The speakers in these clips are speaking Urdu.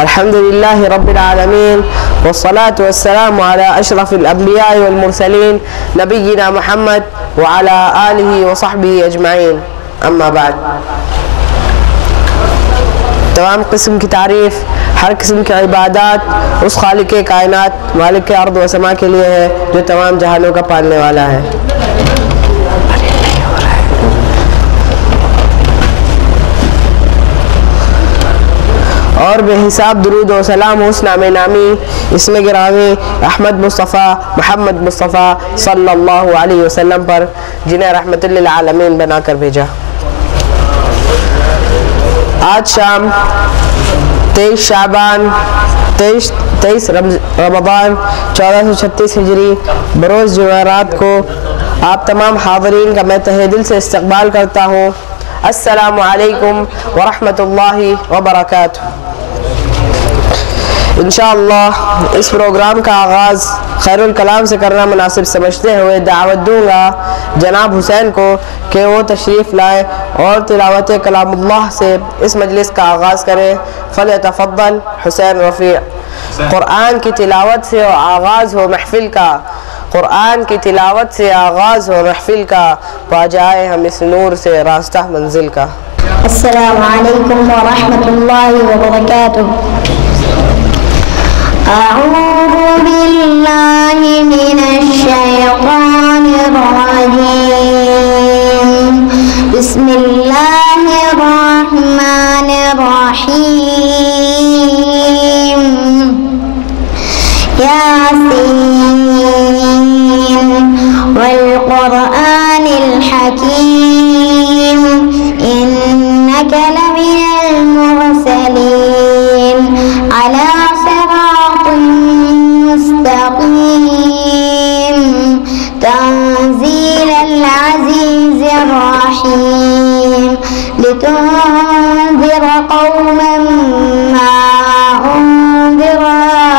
الحمد لله رب العالمين والصلاة والسلام على أشرف الأنبياء والمرسلين نبينا محمد وعلى آله وصحبه أجمعين أما بعد. تمام قسم کی تعریف ہر قسم کی عبادات اس خالق کائنات مالک ارض و سما کے لیے ہے جو تمام جہانوں کا پالنے والا ہے. اور بے حساب درود و سلام اس نام نامی اسم گرامی احمد مصطفیٰ محمد مصطفیٰ صلی اللہ علیہ وسلم پر جنہیں رحمت للعالمین بنا کر بھیجا. آج شام 23 شعبان 23 رمضان 1436 ہجری بروز جمعرات کو آپ تمام حاضرین کا میں تہہ دل سے استقبال کرتا ہوں. السلام علیکم ورحمۃ اللہ وبرکاتہ. انشاءاللہ اس پروگرام کا آغاز خیر الکلام سے کرنا مناسب سمجھتے ہوئے دعوت دوں گا جناب حسین کو کہ وہ تشریف لائیں اور تلاوت کلام اللہ سے اس مجلس کا آغاز کریں. فلیتفضل حسین رفیع. قرآن کی تلاوت سے آغاز ہو محفل کا، قرآن کی تلاوت سے آغاز ہو محفل کا، پا جائے ہم اس نور سے راستہ منزل کا. السلام علیکم ورحمۃ اللہ وبرکاتہ. اعوذ باللہ من الشیطان الرجیم. بسم اللہ الرحمن الرحیم. یاسین والقرآن الحکیم انک لمن المرسلین علی صراط مستقیم تنزیل العزیز الرحیم لتنذر قوما ما انذر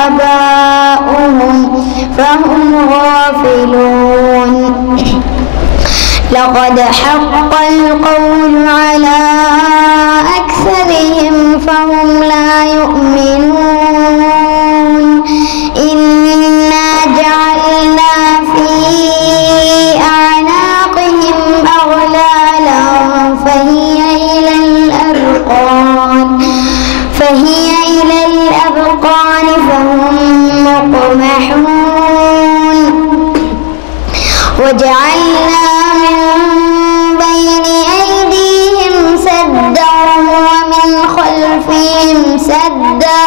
آباؤهم فهم غافلون. لقد حق القول على أكثرهم فهم لا يؤمنون. إنا جعلنا في أعناقهم أغلالا فهي إلى الأذقان فهم مقمحون. وجعلنا من بين أيديهم سدا ومن خلفهم سدا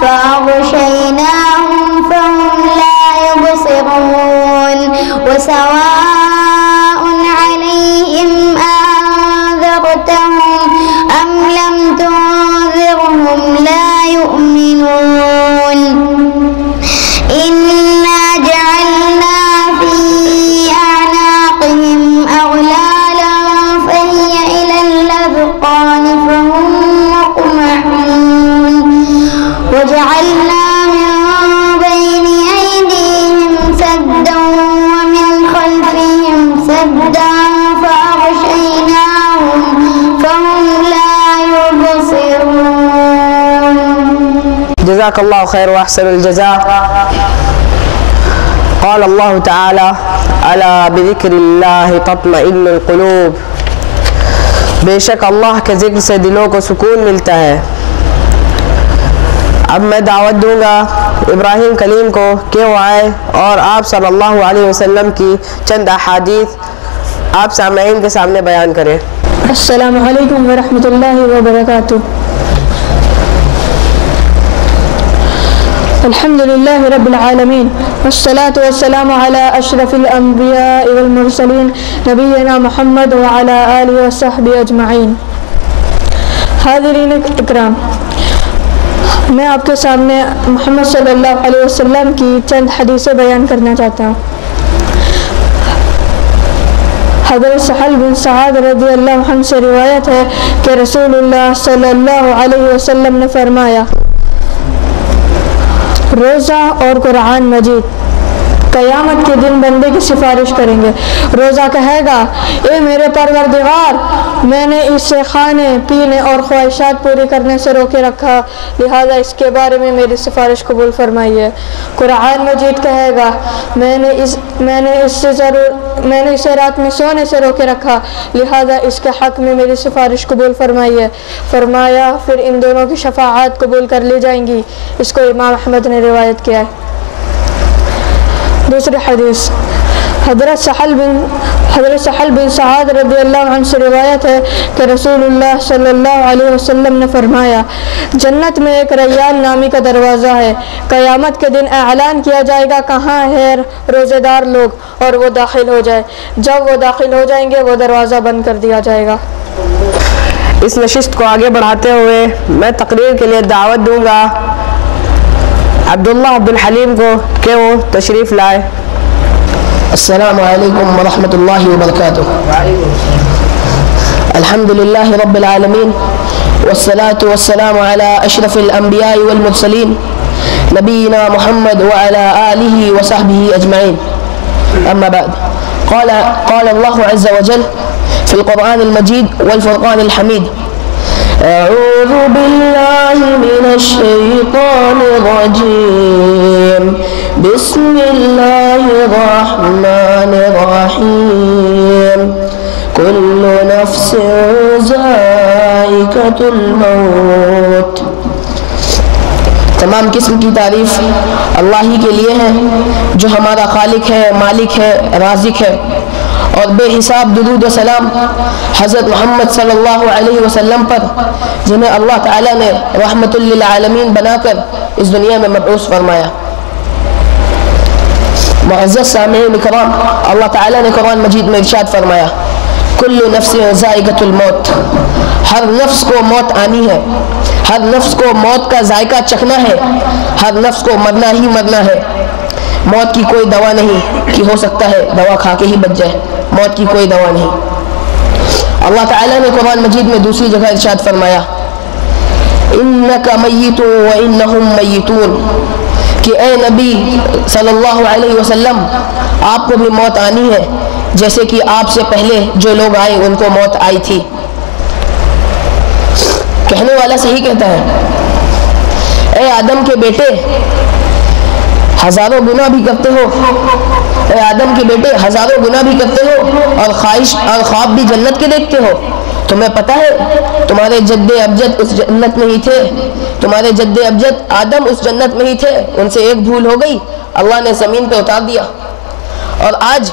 فأغشيناهم فهم لا يبصرون. وسواء عليهم أنذرتهم أم لم تنذرهم لا يؤمنون. إنا جعلنا في أعناقهم أغلالا فهي إلى الأذقان فهم مقمحون. وجعلنا من بين أيديهم سدا ومن خلفهم سدا فأغشيناهم فهم لا يبصرون. جزاك الله خير وأحسن الجزاء. قال الله تعالى ألا بذكر الله تطمئن القلوب. بے شک اللہ کے ذکر سے دلوں کو سکون ملتا ہے. اب میں دعوت دوں گا ابراہیم کلیم کو کہ وہ آئے اور آپ صلی اللہ علیہ وسلم کی چند احادیث آپ سامعین کے سامنے بیان کریں. السلام علیکم ورحمۃ اللہ وبرکاتہ. الحمد للہ رب العالمین والصلاة والسلام على اشرف الانبیاء والمرسلین نبینا محمد وعلى آلہ وصحبہ اجمعین. حاضرین اکرام، میں آپ کے سامنے محمد صلی اللہ علیہ وسلم کی چند حدیثیں بیان کرنا چاہتا ہوں. حضرت سہل بن سعد رضی اللہ عنہ سے روایت ہے کہ رسول اللہ صلی اللہ علیہ وسلم نے فرمایا، روزہ اور قرآن مجید قیامت کے دن بندے کی سفارش کریں گے۔ روزہ کہے گا اے میرے پروردگار، میں نے اس سے کھانے پینے اور خواہشات پوری کرنے سے روکے رکھا، لہذا اس کے بارے میں میری سفارش قبول فرمائیے۔ قرآن مجید کہے گا میں نے اسے رات میں سونے سے روکے رکھا، لہذا اس کے حق میں میری سفارش قبول فرمائیے۔ فرمایا پھر ان دونوں کی شفاعت قبول کر لی جائیں گی۔ اس کو امام احمد نے روایت کیا ہے۔ دوسری حدیث حضرت سہل بن سعد رضی اللہ عنہ سے روایت ہے کہ رسول اللہ صلی اللہ علیہ وسلم نے فرمایا جنت میں ایک ریان نامی کا دروازہ ہے، قیامت کے دن اعلان کیا جائے گا کہاں ہے روزے دار لوگ، اور وہ داخل ہو جائے۔ جب وہ داخل ہو جائیں گے وہ دروازہ بند کر دیا جائے گا۔ اس نشست کو آگے بڑھاتے ہوئے میں تقریر کے لیے دعوت دوں گا عبداللہ عبدالحلیم کو کہ وہ تشریف لائے۔ السلام علیکم ورحمۃ اللہ وبرکاتہ۔ الحمد للہ رب العالمین والصلاة والسلام على اشرف الانبیاء والمرسلین نبینا محمد وعلى آلہ وصحبہ اجمعین، اما بعد، قال اللہ عز وجل في القرآن المجيد والفرقان الحميد أعوذ بالله من الشيطان الرجيم بسم الله الرحمن الرحيم كل نفس ذائقة الموت۔ تمام قسم کی تعریف اللہ ہی کے لیے ہے جو ہمارا خالق ہے، مالک ہے، رازق ہے، اور بے حساب درود و سلام حضرت محمد صلی اللہ علیہ وسلم پر، جنہیں اللہ تعالیٰ نے رحمت للعالمین بنا کر اس دنیا میں مبعوث فرمایا۔ معزز سامعین کرام، اللہ تعالیٰ نے قرآن مجید میں ارشاد فرمایا کل نفس ذائقۃ الموت، ہر نفس کو موت آنی ہے، ہر نفس کو موت کا ذائقہ چکھنا ہے، ہر نفس کو مرنا ہی مرنا ہے۔ موت کی کوئی دوا نہیں کہ ہو سکتا ہے دوا کھا کے ہی بچ جائے، موت کی کوئی دوا نہیں۔ اللہ تعالیٰ نے قرآن مجید میں دوسری جگہ ارشاد فرمایا انک میت وانہم میتون، کہ اے نبی صلی اللہ علیہ وسلم آپ کو بھی موت آنی ہے جیسے کہ آپ سے پہلے جو لوگ آئے ان کو موت آئی تھی۔ کہنے والا صحیح کہتا ہے اے آدم کے بیٹے ہزاروں گناہ بھی کرتے ہو، اے آدم کے بیٹے ہزاروں گناہ بھی کرتے ہو اور خواہش اور خواب بھی جنت کے دیکھتے ہو۔ تمہیں پتہ ہے تمہارے جد ابجد اس جنت میں ہی تھے، تمہارے جد ابجد آدم اس جنت میں ہی تھے، ان سے ایک بھول ہو گئی، اللہ نے زمین پہ اتار دیا، اور آج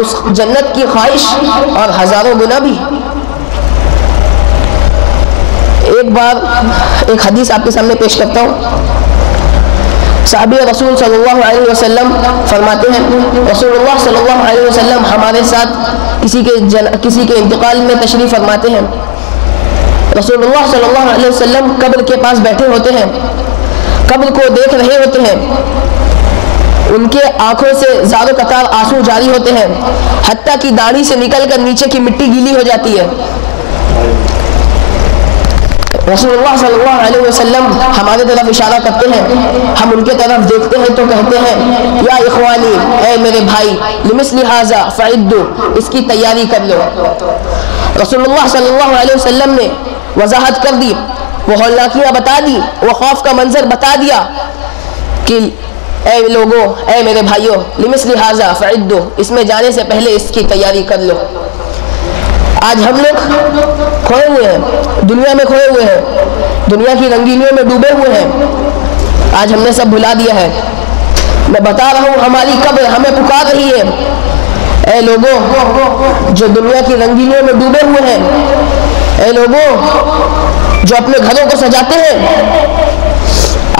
اس جنت کی خواہش اور ہزاروں گناہ بھی۔ ایک بار ایک حدیث آپ کے سامنے پیش کرتا ہوں۔ صحابی رسول صلی اللہ علیہ وسلم فرماتے ہیں رسول اللہ صلی اللہ علیہ وسلم ہمارے ساتھ کسی کے انتقال میں تشریف فرماتے ہیں۔ رسول اللہ صلی اللہ علیہ وسلم قبر کے پاس بیٹھے ہوتے ہیں، قبر کو دیکھ رہے ہوتے ہیں، ان کے آنکھوں سے زار و قطار آنسو جاری ہوتے ہیں، حتیٰ کہ داڑھی سے نکل کر نیچے کی مٹی گیلی ہو جاتی ہے۔ رسول اللہ صلی اللہ علیہ وسلم ہمارے طرف اشارہ کرتے ہیں، ہم ان کے طرف دیکھتے ہیں تو کہتے ہیں یا اخوانی، اے میرے بھائی، لمثل ھذا فعدوا، اس کی تیاری کر لو۔ رسول اللہ صلی اللہ علیہ وسلم نے وضاحت کر دی، وہ ہولناکیاں بتا دی، وہ خوف کا منظر بتا دیا کہ اے لوگوں، اے میرے بھائیوں، لمثل ھذا فعدوا، اس میں جانے سے پہلے اس کی تیاری کر لو۔ آج ہم لوگ کھوئے ہوئے ہیں، دنیا میں کھوئے ہوئے ہیں، دنیا کی رنگینیوں میں ڈوبے ہوئے ہیں، آج ہم نے سب بھلا دیا ہے۔ میں بتا رہا ہوں ہماری قبر ہمیں پکار رہی ہے، اے لوگوں جو دنیا کی رنگینیوں میں ڈوبے ہوئے ہیں، اے لوگوں جو اپنے گھروں کو سجاتے ہیں،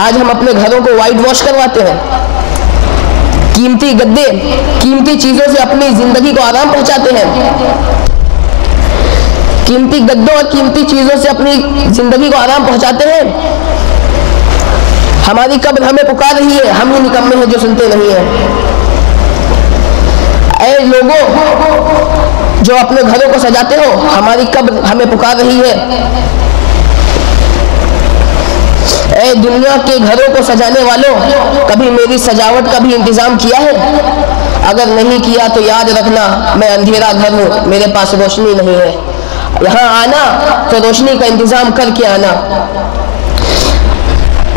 آج ہم اپنے گھروں کو وائٹ واش کرواتے ہیں، قیمتی گدے، قیمتی چیزوں سے اپنی زندگی کو آرام پہنچاتے ہیں، قیمتی گدوں اور قیمتی چیزوں سے اپنی زندگی کو آرام پہنچاتے ہیں۔ ہماری قبر ہمیں پکار رہی ہے، ہم ہی نکمے ہیں جو سنتے نہیں ہیں۔ اے لوگوں جو اپنے گھروں کو سجاتے ہو، ہماری قبر ہمیں پکار رہی ہے۔ اے دنیا کے گھروں کو سجانے والوں، کبھی میری سجاوٹ کا بھی انتظام کیا ہے؟ اگر نہیں کیا تو یاد رکھنا میں اندھیرا گھر ہوں، میرے پاس روشنی نہیں ہے۔ یہاں آنا تو روشنی کا انتظام کر کے آنا۔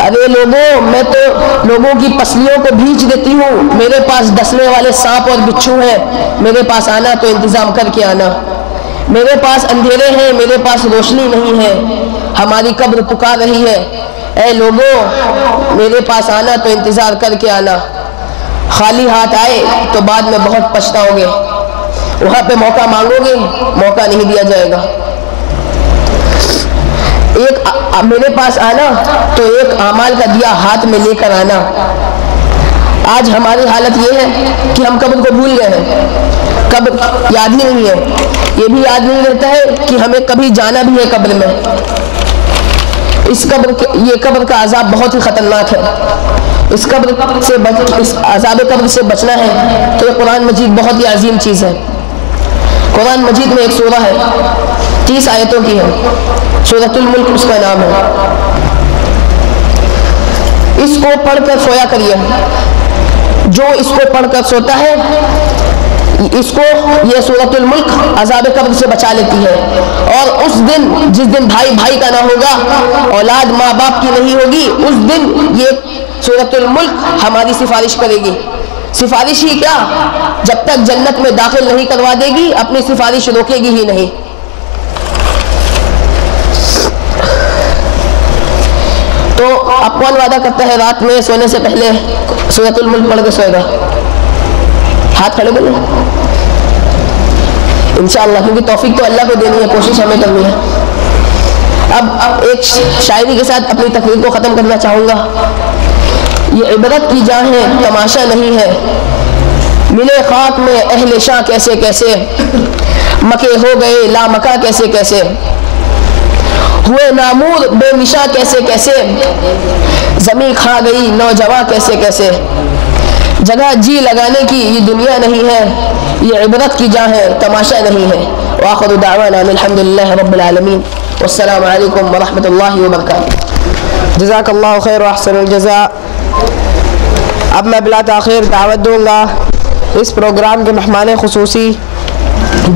ارے لوگوں، میں تو لوگوں کی پسلیوں کو بھیج دیتی ہوں، میرے پاس ڈسنے والے سانپ اور بچھو ہیں، میرے پاس آنا تو انتظام کر کے آنا۔ میرے پاس اندھیرے ہیں، میرے پاس روشنی نہیں ہے، ہماری قبر پکار رہی ہے، اے لوگوں میرے پاس آنا تو انتظار کر کے آنا۔ خالی ہاتھ آئے تو بعد میں بہت پچھتاؤ گے، وہاں پہ موقع مانگو گے، موقع نہیں دیا جائے گا۔ میرے پاس آنا تو ایک اعمال کا دیا ہاتھ میں لے کر آنا۔ آج ہماری حالت یہ ہے کہ ہم قبر کو بھول گئے ہیں، قبر یاد ہی نہیں ہے، یہ بھی یاد نہیں رہتا ہے کہ ہمیں کبھی جانا بھی ہے قبر میں۔ یہ قبر کا عذاب بہت ہی خطرناک ہے، اس عذاب قبر سے بچنا ہے تو یہ قرآن مجید بہت ہی عظیم چیز ہے۔ قرآن مجید میں ایک سورہ ہے، 30 آیتوں کی ہے، سورۃ الملک اس کا نام ہے۔ اس کو پڑھ کر سویا کریے، جو اس کو پڑھ کر سوتا ہے اس کو یہ سورۃ الملک عذاب قبر سے بچا لیتی ہے۔ اور اس دن جس دن بھائی بھائی کا نہ ہوگا، اولاد ماں باپ کی نہیں ہوگی، اس دن یہ سورۃ الملک ہماری سفارش کرے گی۔ سفارش ہی کیا، جب تک جنت میں داخل نہیں کروا دے گی اپنی سفارش روکے گی ہی نہیں۔ تو اب کون وعدہ کرتا ہے رات میں سونے سے پہلے سورۃ الملک پڑھ کے سوئے گا؟ ہاتھ کھڑے بولے انشاءاللہ، کیونکہ توفیق تو اللہ کو دینی ہے، کوشش ہمیں کرنی ہے۔ اب ایک شاعری کے ساتھ اپنی تقریر کو ختم کرنا چاہوں گا۔ یہ عبرت کی جان ہے، تماشا نہیں ہے، ملے خاک میں اہل شاہ کیسے کیسے، مکے ہو گئے لامکا کیسے کیسے، ہوئے نامور بے نشاں کیسے کیسے، زمین کھا گئی نوجواں کیسے کیسے۔ جگہ جی لگانے کی یہ دنیا نہیں ہے، یہ عبرت کی جان ہے، تماشا نہیں ہے۔ وآخر دعوانا الحمدللہ رب العالمین، والسلام علیکم ورحمۃ اللہ وبرکاتہ۔ جزاک اللہ خیر واحسن الجزاء۔ اب میں بلا تاخیر دعوت دوں گا اس پروگرام کے مہمان خصوصی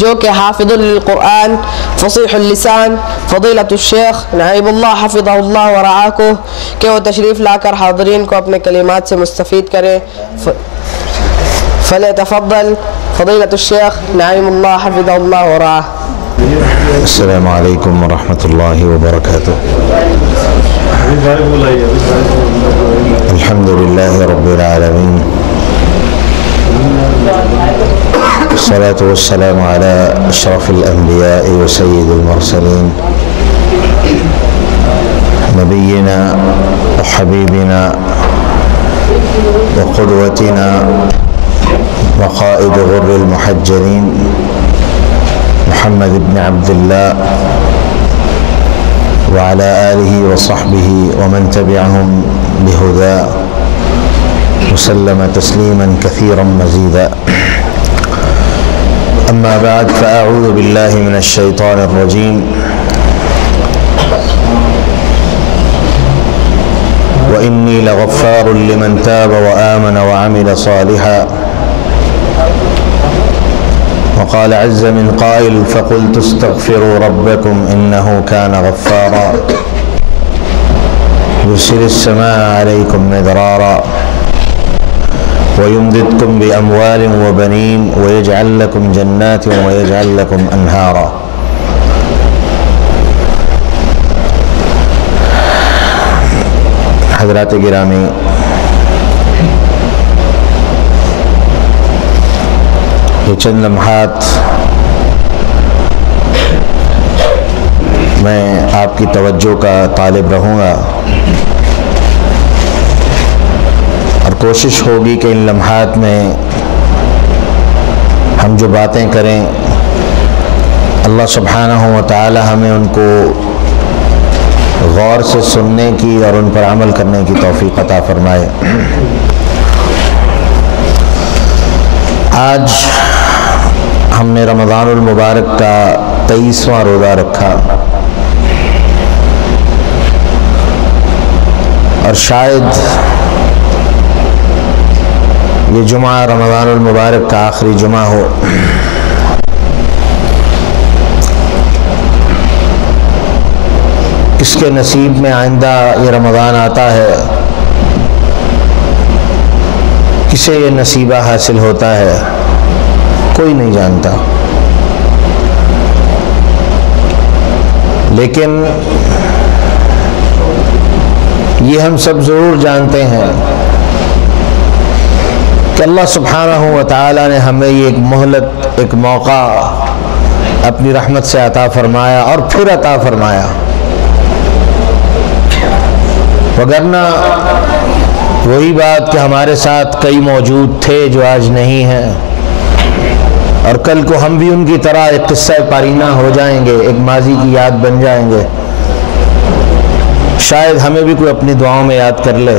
جو کہ حافظ للقرآن فصیح اللسان فضیلۃ الشیخ نعیم اللہ حفظہ اللہ ورعاہ کو، کہ وہ تشریف لا کر حاضرین کو اپنے کلمات سے مستفید کریں۔ فلیتفضل فضیلۃ الشیخ نعیم اللہ حفظہ اللہ ورعاہ۔ السلام علیکم ورحمۃ اللہ وبرکاتہ۔ الحمد للہ رب العالمین، والصلاة والسلام على أشرف الأنبياء وسيد المرسلين نبينا وحبيبنا وقدوتنا وقائد غر المحجلين محمد بن عبد الله وعلى آله وصحبه ومن تبعهم بهداه وسلم تسليما كثيرا مزيدا. أما بعد، فأعوذ بالله من الشيطان الرجيم. وإني لغفار لمن تاب وآمن وعمل صالحا. وقال عز من قائل فقلت استغفروا ربكم إنه كان غفارا يرسل السماء عليكم مدرارا ويمددكم بأموال وبنين ويجعل لكم جنات ويجعل لكم أنهارا. حضرات گرامی، یہ چند لمحات میں آپ کی توجہ کا طالب رہوں گا، اور کوشش ہوگی کہ ان لمحات میں ہم جو باتیں کریں اللہ سبحانہ و تعالی ہمیں ان کو غور سے سننے کی اور ان پر عمل کرنے کی توفیق عطا فرمائے۔ آج ہم نے رمضان المبارک کا 23واں روزہ رکھا۔ اور شاید یہ جمعہ رمضان المبارک کا آخری جمعہ ہو۔ کس کے نصیب میں آئندہ یہ رمضان آتا ہے، کسے یہ نصیبہ حاصل ہوتا ہے، کوئی نہیں جانتا۔ لیکن یہ ہم سب ضرور جانتے ہیں کہ اللہ سبحانہ و تعالی نے ہمیں یہ ایک مہلت، ایک موقع اپنی رحمت سے عطا فرمایا اور پھر عطا فرمایا، وگرنہ وہی بات کہ ہمارے ساتھ کئی موجود تھے جو آج نہیں ہیں، اور کل کو ہم بھی ان کی طرح ایک قصہ پارینہ ہو جائیں گے، ایک ماضی کی یاد بن جائیں گے، شاید ہمیں بھی کوئی اپنی دعاؤں میں یاد کر لے۔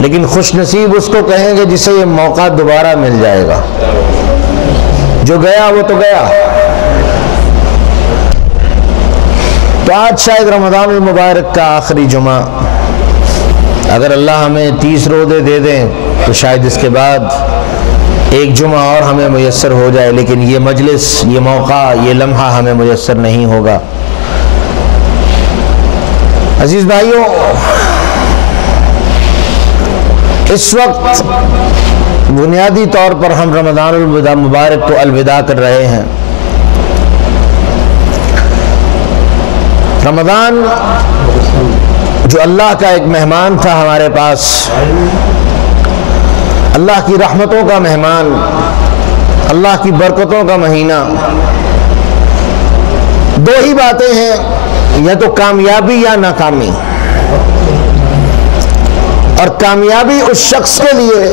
لیکن خوش نصیب اس کو کہیں گے جسے یہ موقع دوبارہ مل جائے گا، جو گیا وہ تو گیا۔ تو آج شاید رمضان المبارک کا آخری جمعہ، اگر اللہ ہمیں 30 روزے دے دیں تو شاید اس کے بعد ایک جمعہ اور ہمیں میسر ہو جائے، لیکن یہ مجلس، یہ موقع، یہ لمحہ ہمیں میسر نہیں ہوگا۔ عزیز بھائیوں، اس وقت بنیادی طور پر ہم رمضان المبارک کو الوداع کر رہے ہیں۔ رمضان جو اللہ کا ایک مہمان تھا ہمارے پاس، اللہ کی رحمتوں کا مہمان، اللہ کی برکتوں کا مہینہ، دو ہی باتیں ہیں، یا تو کامیابی یا ناکامی۔ اور کامیابی اس شخص کے لیے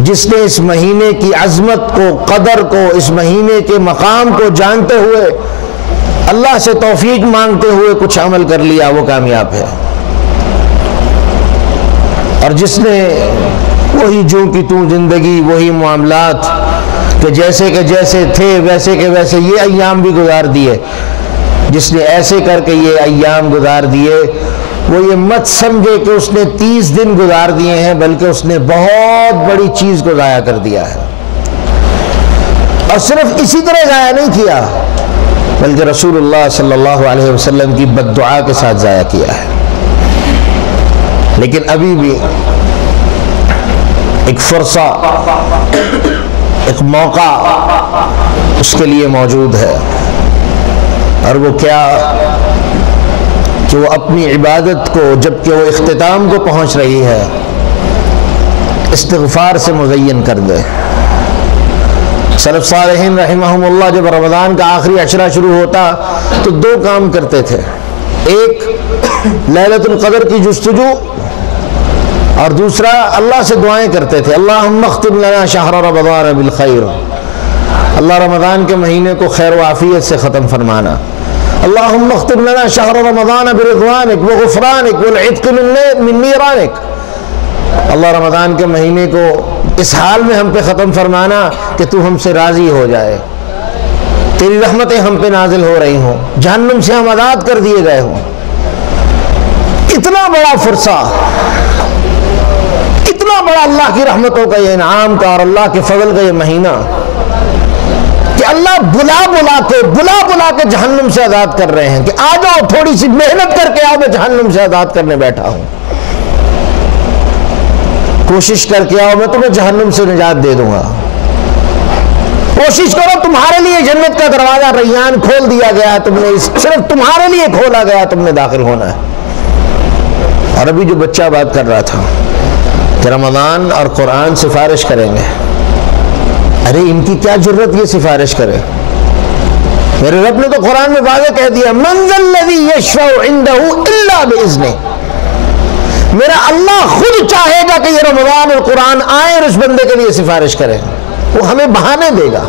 جس نے اس مہینے کی عظمت کو، قدر کو، اس مہینے کے مقام کو جانتے ہوئے، اللہ سے توفیق مانگتے ہوئے کچھ عمل کر لیا، وہ کامیاب ہے۔ اور جس نے وہی جو کی توں زندگی، وہی معاملات کہ جیسے تھے ویسے کے ویسے یہ ایام بھی گزار دیے، جس نے ایسے کر کے یہ ایام گزار دیے، وہ یہ مت سمجھے کہ اس نے 30 دن گزار دیے ہیں، بلکہ اس نے بہت بڑی چیز کو ضائع کر دیا ہے۔ اور صرف اسی طرح ضائع نہیں کیا، بلکہ رسول اللہ صلی اللہ علیہ وسلم کی بد دعا کے ساتھ ضائع کیا ہے۔ لیکن ابھی بھی ایک فرصہ، ایک موقع اس کے لیے موجود ہے، اور وہ کیا کہ وہ اپنی عبادت کو، جبکہ وہ اختتام کو پہنچ رہی ہے، استغفار سے مزین کر دے۔ سلف صالحین رحمہم اللہ جب رمضان کا آخری عشرہ شروع ہوتا تو دو کام کرتے تھے، ایک لیلۃ القدر کی جستجو، اور دوسرا اللہ سے دعائیں کرتے تھے، اللہم اختم لنا شہر رمضان بالخیر، اللہ رمضان کے مہینے کو خیر و عافیت سے ختم فرمانا، اللہم اختم لنا شہر رمضان برضوانک وغفرانک والعتق من نیرانک، اللہ رمضان کے مہینے کو اس حال میں ہم پہ ختم فرمانا کہ تو ہم سے راضی ہو جائے، تیری رحمتیں ہم پہ نازل ہو رہی ہوں، جہنم سے ہم آزاد کر دیے گئے ہوں۔ اتنا بڑا فرصہ، اتنا بڑا اللہ کی رحمتوں کا یہ انعام کا اور اللہ کے فضل کا یہ مہینہ کہ اللہ بلا بلا کے جہنم سے آزاد کر رہے ہیں کہ آ جاؤ، تھوڑی سی محنت کر کے آؤ، میں جہنم سے آزاد کرنے بیٹھا ہوں، کوشش کر کے آؤ، میں تمہیں جہنم سے نجات دے دوں گا، کوشش کرو، تمہارے لیے جنت کا دروازہ ریان کھول دیا گیا ہے، تم نے صرف تمہارے لیے کھولا گیا، تم نے داخل ہونا ہے۔ اور ابھی جو بچہ بات کر رہا تھا کہ رمضان اور قرآن سفارش کریں گے، ارے ان کی کیا جرت یہ سفارش کرے؟ میرے رب نے تو قرآن میں واضح کہہ دیا، من ذا الذی یشفع عنده الا باذنہ، میرا اللہ خود چاہے گا کہ یہ رمضان اور قرآن آئے اور اس بندے کے لیے سفارش کرے، وہ ہمیں بہانے دے گا۔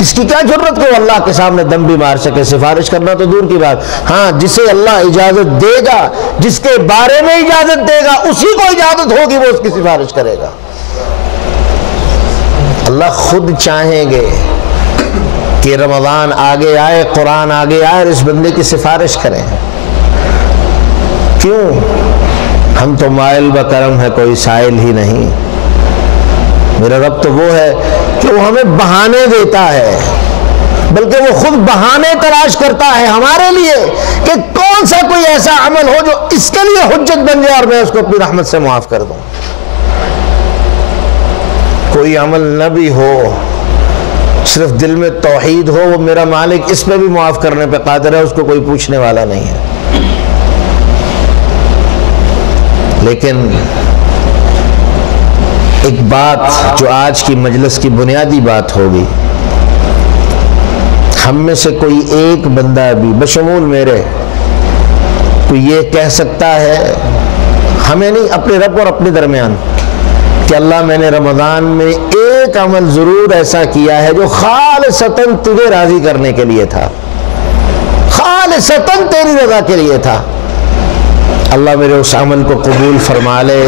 اس کی کیا ضرورت کہ وہ اللہ کے سامنے دم بھی مار سکے، سفارش کرنا تو دور کی بات، ہاں جسے اللہ اجازت دے گا، جس کے بارے میں اجازت دے گا، اسی کو اجازت ہوگی وہ اس کی سفارش کرے گا۔ اللہ خود چاہیں گے کہ رمضان آگے آئے، قرآن آگے آئے اور اس بندے کی سفارش کریں. کیوں؟ ہم تو مائل بکرم ہے، کوئی سائل ہی نہیں. میرا رب تو وہ ہے کہ وہ ہمیں بہانے دیتا ہے، بلکہ وہ خود بہانے تلاش کرتا ہے ہمارے لیے کہ کون سا کوئی ایسا عمل ہو جو اس کے لیے حجت بن جائے اور میں اس کو اپنی رحمت سے معاف کر دوں. کوئی عمل نہ بھی ہو، صرف دل میں توحید ہو، وہ میرا مالک اس میں بھی معاف کرنے پہ قادر ہے، اس کو کوئی پوچھنے والا نہیں ہے. لیکن ایک بات جو آج کی مجلس کی بنیادی بات ہوگی، ہم میں سے کوئی ایک بندہ بھی بشمول میرے تو یہ کہہ سکتا ہے، ہمیں نہیں، اپنے رب اور اپنے درمیان، کہ اللہ میں نے رمضان میں ایک عمل ضرور ایسا کیا ہے جو خالصتاً تجھے راضی کرنے کے لیے تھا، خالصتاً تیری رضا کے لیے تھا. اللہ میرے اس عمل کو قبول فرما لے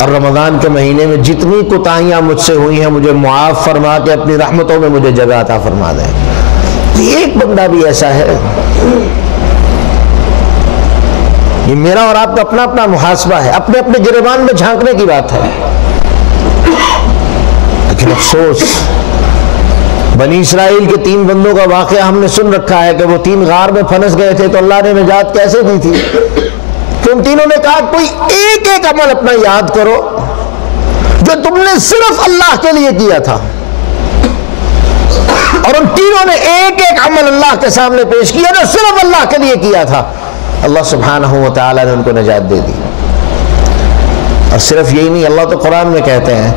اور رمضان کے مہینے میں جتنی کوتاہیاں مجھ سے ہوئی ہیں مجھے معاف فرما کے اپنی رحمتوں میں مجھے جگہ عطا فرما دے. ایک بندہ بھی ایسا ہے. یہ میرا اور آپ کا اپنا اپنا محاسبہ ہے، اپنے اپنے گریبان میں جھانکنے کی بات ہے. لیکن افسوس، بنی اسرائیل کے 3 بندوں کا واقعہ ہم نے سن رکھا ہے کہ وہ 3 غار میں پھنس گئے تھے تو اللہ نے نجات کیسے دی تھی. تو ان تینوں نے کہا کوئی ایک ایک عمل اپنا یاد کرو جو تم نے صرف اللہ کے لیے کیا تھا، اور ان تینوں نے ایک ایک عمل اللہ کے سامنے پیش کیا جو صرف اللہ کے لیے کیا تھا. اللہ سبحانہ و تعالیٰ نے ان کو نجات دے دی. اور صرف یہی نہیں، اللہ تو قرآن میں کہتے ہیں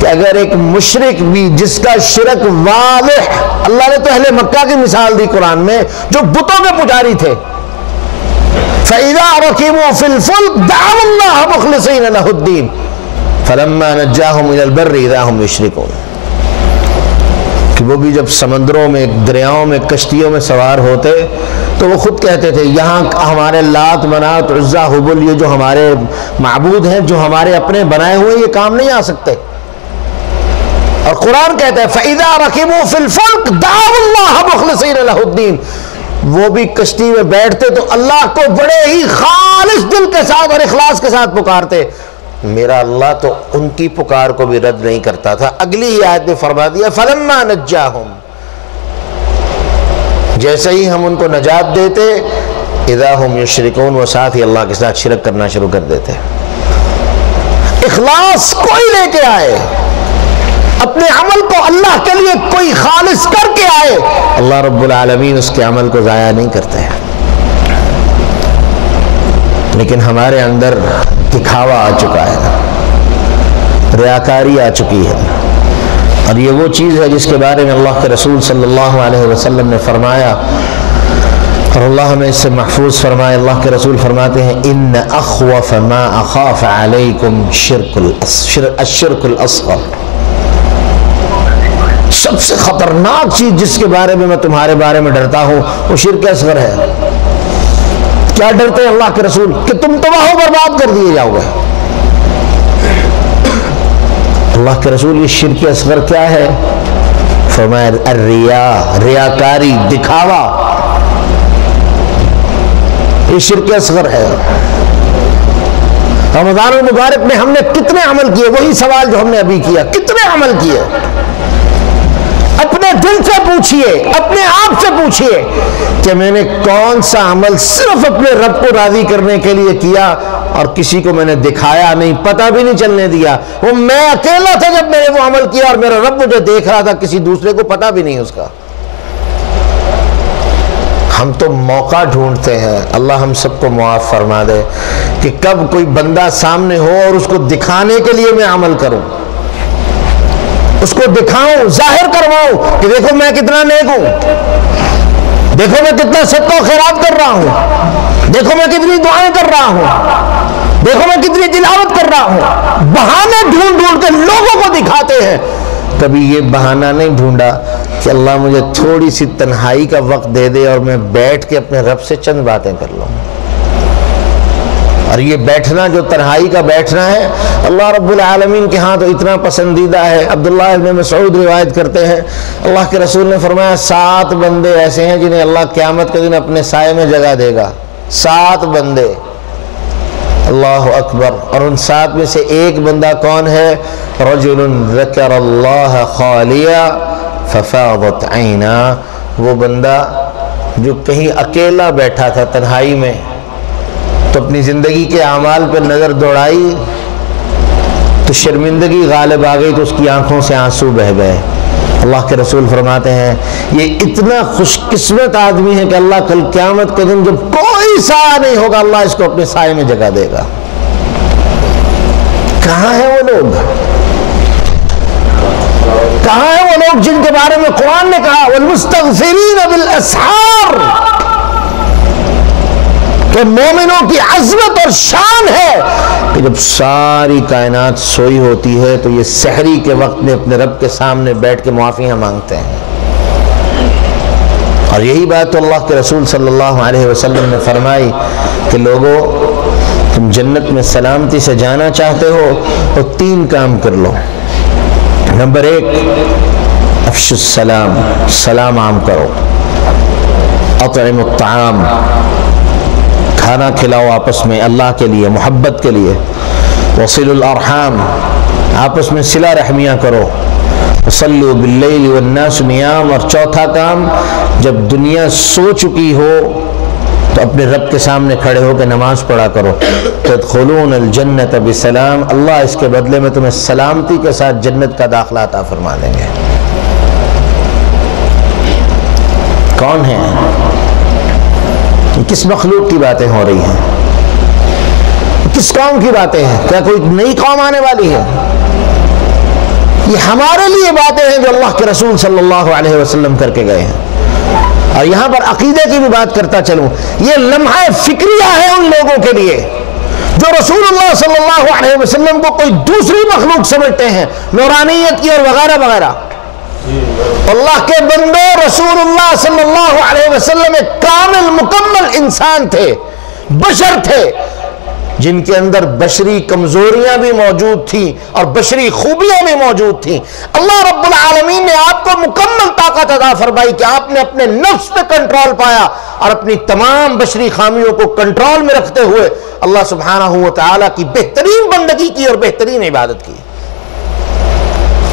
کہ اگر ایک مشرک بھی جس کا شرک واضح، اللہ نے تو اہل مکہ کی مثال دی قرآن میں جو بتوں کے پجاری تھے، فَإِذَا رَكِبُوا فِي الْفُلْكِ دَعَوُا اللَّهَ مُخْلِصِينَ لَهُ الدِّينَ فَلَمَّا نَجَّاهُمْ إِلَى الْبَرِّ إِذَا هُمْ يُشْرِكُونَ. کہ وہ بھی جب سمندروں میں، دریاؤں میں، کشتیوں میں سوار ہوتے تو وہ خود کہتے تھے یہاں ہمارے لات، منات، عزا، حبل، یہ جو ہمارے معبود ہیں، جو ہمارے اپنے بنائے ہوئے، یہ کام نہیں آ سکتے. اور قرآن کہتا ہے فَإِذَا رَكِبُوا فِي الْفُلْكِ دَعَوُا اللَّهَ مُخْلِصِينَ لَهُ الدِّينَ. وہ بھی کشتی میں بیٹھتے تو اللہ کو بڑے ہی خالص دل کے ساتھ اور اخلاص کے ساتھ پکارتے. میرا اللہ تو ان کی پکار کو بھی رد نہیں کرتا تھا. اگلی ہی آیت میں فرما دیا فَلَمَّا نَجَّاهُمْ، جیسے ہی ہم ان کو نجات دیتے اِذَا هُمْ يُشْرِكُونَ، وہ ساتھ ہی اللہ کے ساتھ شرک کرنا شروع کر دیتے. اخلاص کوئی لے کے آئے، اپنے عمل کو اللہ کے لیے کوئی خالص کر کے آئے، اللہ رب العالمین اس کے عمل کو ضائع نہیں کرتے. لیکن ہمارے اندر دکھاوا آ چکا ہے، ریاکاری آ چکی ہے، اور یہ وہ چیز ہے جس کے بارے میں اللہ کے رسول صلی اللہ علیہ وسلم نے فرمایا، اور اللہ ہمیں اس سے محفوظ فرمائے. اللہ کے رسول فرماتے ہیں ان اخوف ما اخاف علیکم الشرک الاصغر. سب سے خطرناک چیز جس کے بارے میں تمہارے بارے میں ڈرتا ہوں وہ شرک اصغر ہے. کیا ڈرتے ہیں اللہ کے رسول؟ کہ تم تباہ و برباد کر دیے جاؤ گے. اللہ کے رسول یہ شرک اصغر کیا ہے؟ فرمایا الریا، ریاکاری، دکھاوا، یہ شرک اصغر ہے. رمضان المبارک میں ہم نے کتنے عمل کیے؟ وہی سوال جو ہم نے ابھی کیا، کتنے عمل کیے؟ اپنے دل سے پوچھئے، اپنے آپ سے پوچھئے کہ میں نے کون سا عمل صرف اپنے رب کو راضی کرنے کے لیے کیا اور کسی کو میں نے دکھایا نہیں، پتہ بھی نہیں چلنے دیا. وہ میں اکیلا تھا جب میں نے وہ عمل کیا اور میرا رب مجھے دیکھ رہا تھا، کسی دوسرے کو پتہ بھی نہیں اس کا. ہم تو موقع ڈھونڈتے ہیں، اللہ ہم سب کو معاف فرما دے کہ کب کوئی بندہ سامنے ہو اور اس کو دکھانے کے لیے میں عمل کروں، اس کو دکھاؤں، ظاہر کرواؤں کہ دیکھو میں کتنا نیک ہوں، دیکھو میں کتنا صدقہ و خیرات کر رہا ہوں، دیکھو میں کتنی دعائیں کر رہا ہوں، دیکھو میں کتنی تلاوت کر رہا ہوں. بہانے ڈھونڈ ڈھونڈ کے لوگوں کو دکھاتے ہیں. کبھی یہ بہانہ نہیں ڈھونڈا کہ اللہ مجھے تھوڑی سی تنہائی کا وقت دے دے اور میں بیٹھ کے اپنے رب سے چند باتیں کر لوں. اور یہ بیٹھنا جو تنہائی کا بیٹھنا ہے اللہ رب العالمین کے ہاں تو اتنا پسندیدہ ہے۔ عبداللہ ابن مسعود روایت کرتے ہیں اللہ کے رسول نے فرمایا 7 بندے ایسے ہیں جنہیں اللہ قیامت کے دن اپنے سائے میں جگہ دے گا۔ 7 بندے، اللہ اکبر۔ اور ان 7 میں سے ایک بندہ کون ہے؟ رجل ذکر اللہ خالیا ففاضت عینا، وہ بندہ جو کہیں اکیلا بیٹھا تھا تنہائی میں تو اپنی زندگی کے اعمال پر نظر دوڑائی تو شرمندگی غالب آ گئی تو اس کی آنکھوں سے آنسو بہہ گئے۔ اللہ کے رسول فرماتے ہیں یہ اتنا خوش قسمت آدمی ہے کہ اللہ کل قیامت کے دن جب کوئی سایہ نہیں ہوگا اللہ اس کو اپنے سائے میں جگہ دے گا۔ کہاں ہیں وہ لوگ؟ کہاں ہیں وہ لوگ جن کے بارے میں قرآن نے کہا والمستغفرین بالاسحار، کہ مومنوں کی عظمت اور شان ہے کہ جب ساری کائنات سوئی ہوتی ہے تو یہ سحری کے وقت میں اپنے رب کے سامنے بیٹھ کے معافیاں مانگتے ہیں۔ اور یہی بات تو اللہ کے رسول صلی اللہ علیہ وسلم نے فرمائی کہ لوگوں تم جنت میں سلامتی سے جانا چاہتے ہو تو 3 کام کر لو۔ نمبر 1 افشوا السلام، سلام عام کرو۔ اطعموا الطعام، کھانا کھلاؤ آپس میں اللہ کے لیے، محبت کے لیے۔ وصلوا الارحام، آپس میں صلہ رحمیاں کرو۔ وصلوا باللیل والناس نیام، اور چوتھا کام جب دنیا سو چکی ہو تو اپنے رب کے سامنے کھڑے ہو کے نماز پڑھا کرو۔ تدخلون الجنت بسلام، اللہ اس کے بدلے میں تمہیں سلامتی کے ساتھ جنت کا داخلہ عطا فرما دیں گے۔ کون ہیں؟ کس مخلوق کی باتیں ہو رہی ہیں؟ کس قوم کی باتیں ہیں؟ کیا کوئی نئی قوم آنے والی ہے؟ یہ ہمارے لیے باتیں ہیں جو اللہ کے رسول صلی اللہ علیہ وسلم کر کے گئے ہیں۔ اور یہاں پر عقیدے کی بھی بات کرتا چلوں، یہ لمحہ فکریہ ہے ان لوگوں کے لیے جو رسول اللہ صلی اللہ علیہ وسلم کو کوئی دوسری مخلوق سمجھتے ہیں، نورانیت کی اور وغیرہ وغیرہ۔ اللہ کے بندے، رسول اللہ صلی اللہ علیہ وسلم ایک کامل مکمل انسان تھے، بشر تھے، جن کے اندر بشری کمزوریاں بھی موجود تھیں اور بشری خوبیاں بھی موجود تھیں۔ اللہ رب العالمین نے آپ کو مکمل طاقت عطا فرمائی کہ آپ نے اپنے نفس پہ کنٹرول پایا اور اپنی تمام بشری خامیوں کو کنٹرول میں رکھتے ہوئے اللہ سبحانہ و تعالیٰ کی بہترین بندگی کی اور بہترین عبادت کی۔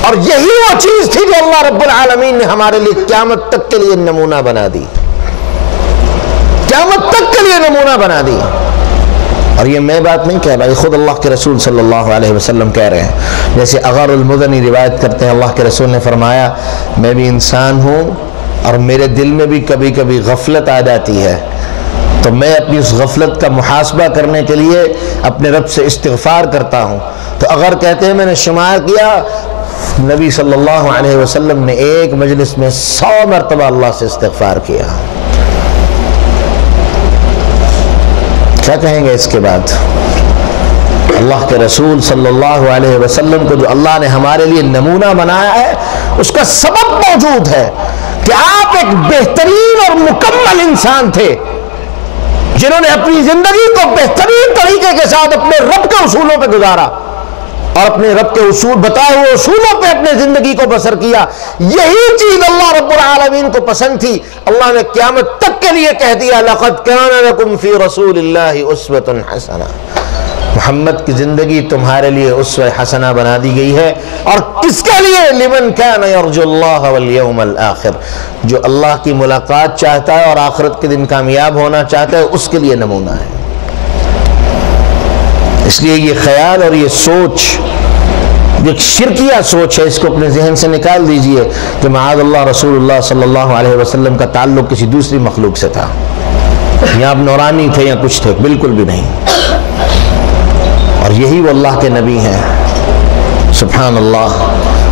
اور یہی وہ چیز تھی جو اللہ رب العالمین نے ہمارے لیے قیامت تک کے لیے نمونہ بنا دی، قیامت تک کے لیے نمونہ بنا دی۔ اور یہ میں بات نہیں کہہ رہا، خود اللہ کے رسول صلی اللہ علیہ وسلم کہہ رہے ہیں۔ جیسے اغر المدنی روایت کرتے ہیں اللہ کے رسول نے فرمایا میں بھی انسان ہوں اور میرے دل میں بھی کبھی کبھی غفلت آ جاتی ہے، تو میں اپنی اس غفلت کا محاسبہ کرنے کے لیے اپنے رب سے استغفار کرتا ہوں۔ تو اگر کہتے ہیں میں نے شمار کیا، نبی صلی اللہ علیہ وسلم نے ایک مجلس میں 100 مرتبہ اللہ سے استغفار کیا۔ کیا کہیں گے اس کے بعد؟ اللہ کے رسول صلی اللہ علیہ وسلم کو جو اللہ نے ہمارے لیے نمونہ بنایا ہے اس کا سبب موجود ہے کہ آپ ایک بہترین اور مکمل انسان تھے جنہوں نے اپنی زندگی کو بہترین طریقے کے ساتھ اپنے رب کے اصولوں پہ گزارا اور اپنے رب کے اصول بتائے ہوئے اصولوں پہ اپنے زندگی کو بسر کیا۔ یہی چیز اللہ رب العالمین کو پسند تھی۔ اللہ نے قیامت تک کے لیے کہہ دیا لَقَدْ كَانَ لَكُمْ فِي رَسُولِ اللَّهِ أُسْوَةٌ حَسَنَةٌ، محمد کی زندگی تمہارے لیے اسوہ حسنہ بنا دی گئی ہے۔ اور کس کے لیے؟ لِمَنْ كَانَ يَرْجُو اللَّهَ وَالْيَوْمَ الْآخِرَ، جو اللہ کی ملاقات چاہتا ہے اور آخرت کے دن کامیاب ہونا چاہتا ہے اس کے لیے نمونہ ہے۔ اس لیے یہ خیال اور یہ سوچ جو ایک شرکیہ سوچ ہے اس کو اپنے ذہن سے نکال دیجئے کہ معاذ اللہ رسول اللہ صلی اللہ علیہ وسلم کا تعلق کسی دوسری مخلوق سے تھا، یا آپ نورانی تھے یا کچھ تھے، بالکل بھی نہیں۔ اور یہی وہ اللہ کے نبی ہیں سبحان اللہ،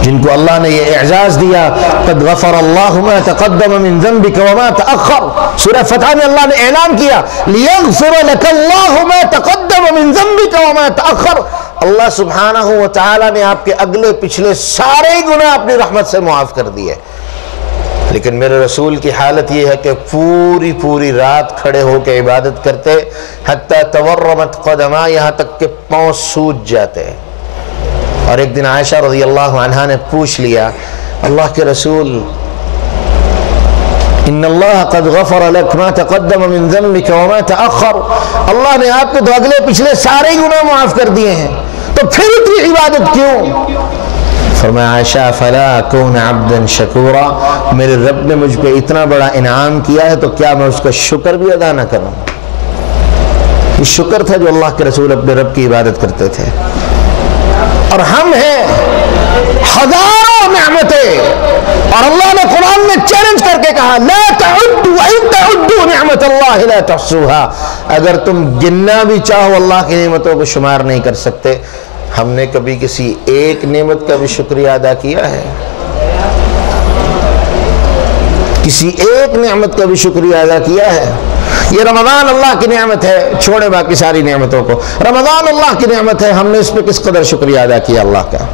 جن کو اللہ نے یہ اعزاز دیا قد غفر اللہ ما تقدم من ذنبک وما تأخر۔ سورہ فتح میں اللہ نے اعلان کیا لیغفر لک اللہ ما تقدم من ذنبک وما تأخر، اللہ سبحانہ و تعالی نے آپ کے اگلے پچھلے سارے گناہ اپنی رحمت سے معاف کر دیے۔ لیکن میرے رسول کی حالت یہ ہے کہ پوری رات کھڑے ہو کے عبادت کرتے، حتی تورمت قدما، یہاں تک کہ پاؤں سوج جاتے۔ اور ایک دن عائشہ رضی اللہ عنہا نے پوچھ لیا، اللہ کے رسول ان اللہ قد غفر لك ما تقدم من ذنبك وما تأخر، اللہ نے آپ کے تو اگلے پچھلے سارے گناہ معاف کر دیے ہیں، تو پھر اتنی عبادت کیوں؟ فرمایا عائشہ فلا اکون عبدا شکورا، میرے رب نے مجھ پہ اتنا بڑا انعام کیا ہے تو کیا میں اس کا شکر بھی ادا نہ کروں؟ یہ شکر تھا جو اللہ کے رسول اپنے رب کی عبادت کرتے تھے۔ اور ہم ہیں ہزاروں نعمتیں، اور اللہ نے قرآن میں چیلنج کر کے کہا لا تعدوا ان تعدوا نعمت اللہ لا تحصوها، اگر تم گننا بھی چاہو اللہ کی نعمتوں کو شمار نہیں کر سکتے۔ ہم نے کبھی کسی ایک نعمت کا بھی شکریہ ادا کیا ہے؟ کسی ایک نعمت کا بھی شکریہ ادا کیا ہے؟ یہ رمضان اللہ کی نعمت ہے، چھوڑے باقی ساری نعمتوں کو، رمضان اللہ کی نعمت ہے، ہم نے اس پہ کس قدر شکریہ ادا کیا اللہ کا؟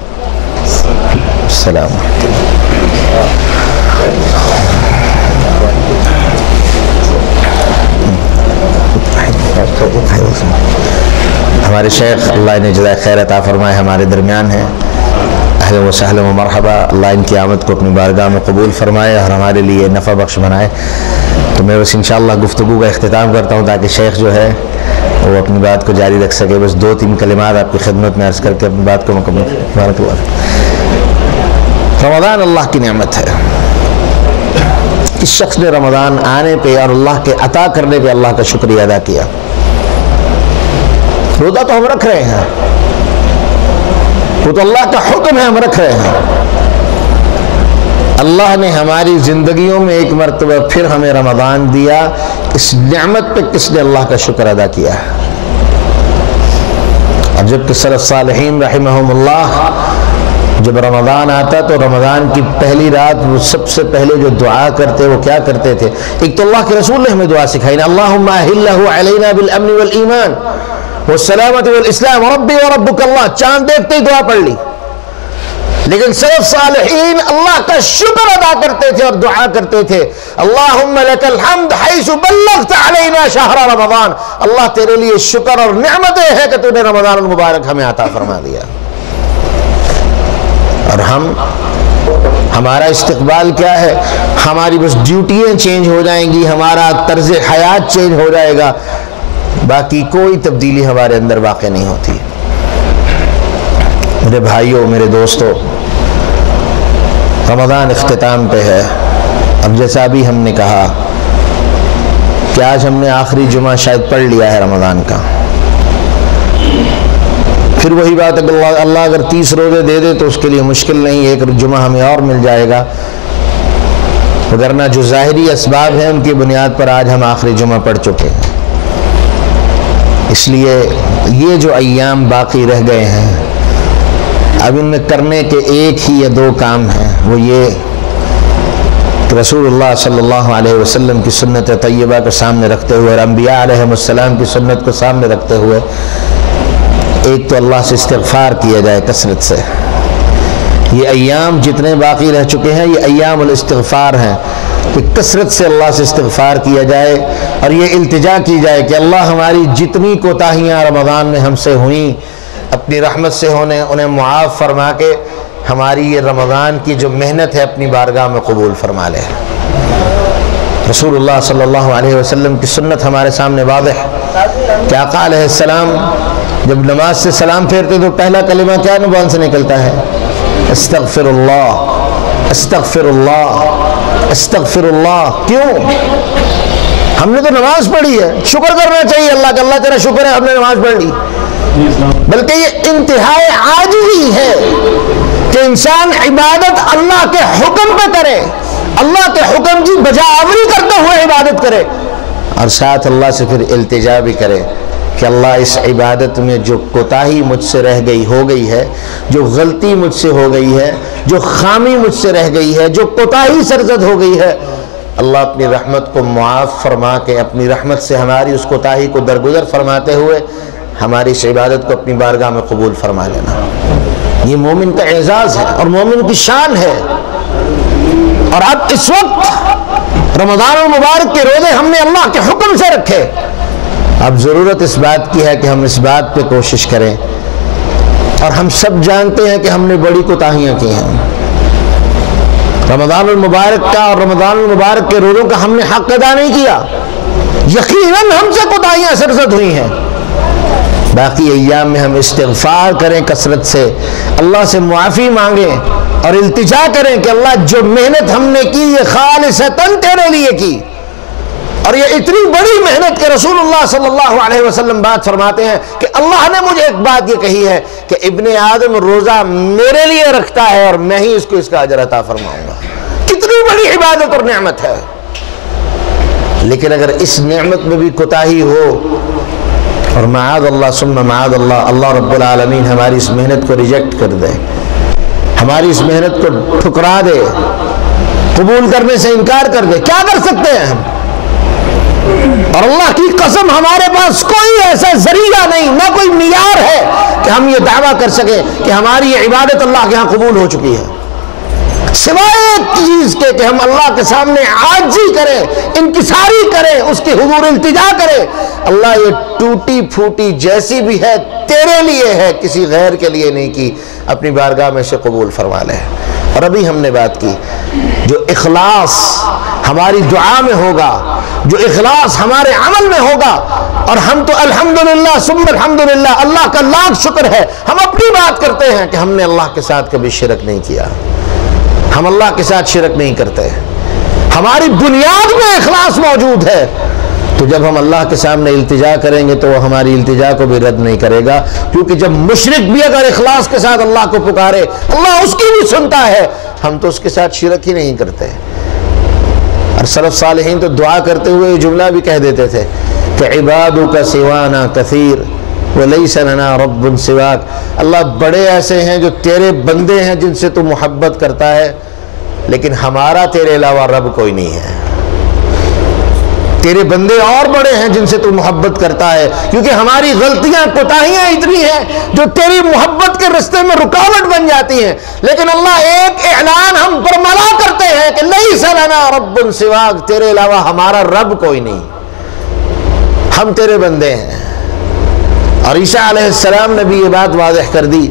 السلام ہمارے شیخ اللہ انہیں جزائے خیر عطا فرمائے ہمارے درمیان ہیں، اہلا و سہلا و مرحبا، اللہ ان کی آمد کو اپنی بارگاہ میں قبول فرمائے اور ہمارے لیے نفع بخش بنائے۔ تو میں بس انشاءاللہ گفتگو کا اختتام کرتا ہوں تاکہ شیخ جو ہے وہ اپنی بات کو جاری رکھ سکے۔ بس 2-3 کلمات آپ کی خدمت میں عرض کر کے اپنی بات کو مکمل۔ بارک اللہ۔ رمضان اللہ کی نعمت ہے۔ اس شخص نے رمضان آنے پہ اور اللہ کے عطا کرنے پہ اللہ کا شکریہ ادا کیا۔ روزہ تو ہم رکھ رہے ہیں، وہ تو اللہ کا حکم ہے، ہم رکھ رہے ہیں۔ اللہ نے ہماری زندگیوں میں ایک مرتبہ پھر ہمیں رمضان دیا، اس نعمت پہ کس نے اللہ کا شکر ادا کیا ہے؟ اور جبکہ سلف صالحین رحمہم اللہ جب رمضان آتا تو رمضان کی پہلی رات وہ سب سے پہلے جو دعا کرتے وہ کیا کرتے تھے؟ ایک تو اللہ کے رسول نے ہمیں دعا سکھائی نا، اللہم اہلہ علینا بالامن والایمان والسلامت والاسلام ربی وربک اللہ، چاند دیکھتے ہی دعا پڑھ لی۔ لیکن سلف صالحین اللہ کا شکر ادا کرتے تھے اور دعا کرتے تھے، اللہم لک الحمد حیث بلغت علینا شہر رمضان، اللہ تیرے لیے شکر اور نعمتیں ہیں کہ تو نے رمضان المبارک ہمیں عطا فرما دیا۔ اور ہمارا استقبال کیا ہے؟ ہماری بس ڈیوٹیاں چینج ہو جائیں گی، ہمارا طرز حیات چینج ہو جائے گا، باقی کوئی تبدیلی ہمارے اندر واقع نہیں ہوتی۔ میرے بھائیوں، میرے دوستوں، رمضان اختتام پہ ہے۔ اب جیسا ابھی ہم نے کہا کہ آج ہم نے آخری جمعہ شاید پڑھ لیا ہے رمضان کا، پھر وہی بات ہے کہ اللہ اگر 30 روزے دے دے تو اس کے لیے مشکل نہیں، ایک جمعہ ہمیں اور مل جائے گا، وگرنہ جو ظاہری اسباب ہیں ان کی بنیاد پر آج ہم آخری جمعہ پڑھ چکے ہیں۔ اس لیے یہ جو ایام باقی رہ گئے ہیں اب ان میں کرنے کے ایک ہی یا 2 کام ہیں، وہ یہ کہ رسول اللہ صلی اللہ علیہ وسلم کی سنت طیبہ کو سامنے رکھتے ہوئے اور انبیاء علیہ السلام کی سنت کو سامنے رکھتے ہوئے ایک تو اللہ سے استغفار کیا جائے کثرت سے۔ یہ ایام جتنے باقی رہ چکے ہیں یہ ایام الاستغفار ہیں کہ کثرت سے اللہ سے استغفار کیا جائے اور یہ التجا کی جائے کہ اللہ ہماری جتنی کوتاہیاں رمضان میں ہم سے ہوئیں اپنی رحمت سے انہیں معاف فرما کے ہماری یہ رمضان کی جو محنت ہے اپنی بارگاہ میں قبول فرما لے۔ رسول اللہ صلی اللہ علیہ وسلم کی سنت ہمارے سامنے واضح ہے کہ آقا علیہ السلام جب نماز سے سلام پھیرتے تو پہلا کلمہ کیا زبان سے نکلتا ہے؟ استغفر اللہ، استغفر اللہ، استغفر اللہ۔ کیوں؟ ہم نے تو نماز پڑھی ہے، شکر کرنا چاہیے اللہ کا، اللہ تیرا شکر ہے ہم نے نماز پڑھ لی، بلکہ یہ انتہائی عاجزی ہے کہ انسان عبادت اللہ کے حکم پہ کرے، اللہ کے حکم کی بجا آوری کرتے ہوئے عبادت کرے اور ساتھ اللہ سے پھر التجا بھی کرے کہ اللہ اس عبادت میں جو کوتاہی مجھ سے رہ گئی ہو گئی ہے، جو غلطی مجھ سے ہو گئی ہے، جو خامی مجھ سے رہ گئی ہے، جو کوتاہی سرزد ہو گئی ہے، اللہ اپنی رحمت کو معاف فرما کے اپنی رحمت سے ہماری اس کوتاہی کو درگزر فرماتے ہوئے ہماری اس عبادت کو اپنی بارگاہ میں قبول فرما لینا۔ یہ مومن کا اعزاز ہے اور مومن کی شان ہے اور اب اس وقت رمضان المبارک کے روزے ہم نے اللہ کے حکم سے رکھے، اب ضرورت اس بات کی ہے کہ ہم اس بات پہ کوشش کریں، اور ہم سب جانتے ہیں کہ ہم نے بڑی کوتاہیاں کی ہیں رمضان المبارک کا، اور رمضان المبارک کے روزوں کا ہم نے حق ادا نہیں کیا، یقیناً ہم سے کوتاہیاں سرزد ہوئی ہیں۔ باقی ایام میں ہم استغفار کریں کثرت سے، اللہ سے معافی مانگیں اور التجا کریں کہ اللہ جو محنت ہم نے کی یہ خالصتاً تیرے لیے کی، اور یہ اتنی بڑی محنت کہ رسول اللہ صلی اللہ علیہ وسلم بات فرماتے ہیں کہ اللہ نے مجھے ایک بات یہ کہی ہے کہ ابن آدم روزہ میرے لیے رکھتا ہے اور میں ہی اس کو اس کا اجر عطا فرماؤں گا۔ کتنی بڑی عبادت اور نعمت ہے، لیکن اگر اس نعمت میں بھی کوتاہی ہو اور معاذ اللہ ثم معاذ اللہ، اللہ رب العالمین ہماری اس محنت کو ریجیکٹ کر دے، ہماری اس محنت کو ٹھکرا دے، قبول کرنے سے انکار کر دے، کیا کر سکتے ہیں ہم؟ اور اللہ کی قسم ہمارے پاس کوئی ایسا ذریعہ نہیں، نہ کوئی معیار ہے کہ ہم یہ دعویٰ کر سکیں کہ ہماری یہ عبادت اللہ کے ہاں قبول ہو چکی ہے، سوائے ایک چیز کے کہ ہم اللہ کے سامنے عاجزی کریں، انکساری کریں، اس کی حضور التجا کریں، اللہ یہ ٹوٹی پھوٹی جیسی بھی ہے تیرے لیے ہے، کسی غیر کے لیے نہیں کی، اپنی بارگاہ میں سے قبول فرما لے۔ اور ابھی ہم نے بات کی جو اخلاص ہماری دعا میں ہوگا، جو اخلاص ہمارے عمل میں ہوگا، اور ہم تو الحمدللہ ثم الحمدللہ، اللہ کا لاکھ شکر ہے، ہم اپنی بات کرتے ہیں کہ ہم نے اللہ کے ساتھ کبھی شرک نہیں کیا، ہم اللہ کے ساتھ شرک نہیں کرتے، ہماری بنیاد میں اخلاص موجود ہے، تو جب ہم اللہ کے سامنے التجا کریں گے تو وہ ہماری التجا کو بھی رد نہیں کرے گا، کیونکہ جب مشرک بھی اگر اخلاص کے ساتھ اللہ کو پکارے اللہ اس کی بھی سنتا ہے، ہم تو اس کے ساتھ شرک ہی نہیں کرتے۔ اور سلف صالحین تو دعا کرتے ہوئے یہ جملہ بھی کہہ دیتے تھے کہ عبادک سوانا کثیر ولیس لنا رب سواک، اللہ بڑے ایسے ہیں جو تیرے بندے ہیں جن سے تو محبت کرتا ہے، لیکن ہمارا تیرے علاوہ رب کوئی نہیں ہے، تیرے بندے اور بڑے ہیں جن سے تو محبت کرتا ہے، کیونکہ ہماری غلطیاں کوتاہیاں اتنی ہیں جو تیری محبت کے رستے میں رکاوٹ بن جاتی ہیں، لیکن اللہ ایک اعلان ہم پر ملا کرتے ہیں کہ لیس لنا رب سواک، تیرے علاوہ ہمارا رب کوئی نہیں، ہم تیرے بندے ہیں۔ اور عیسیٰ علیہ السلام نے بھی یہ بات واضح کر دی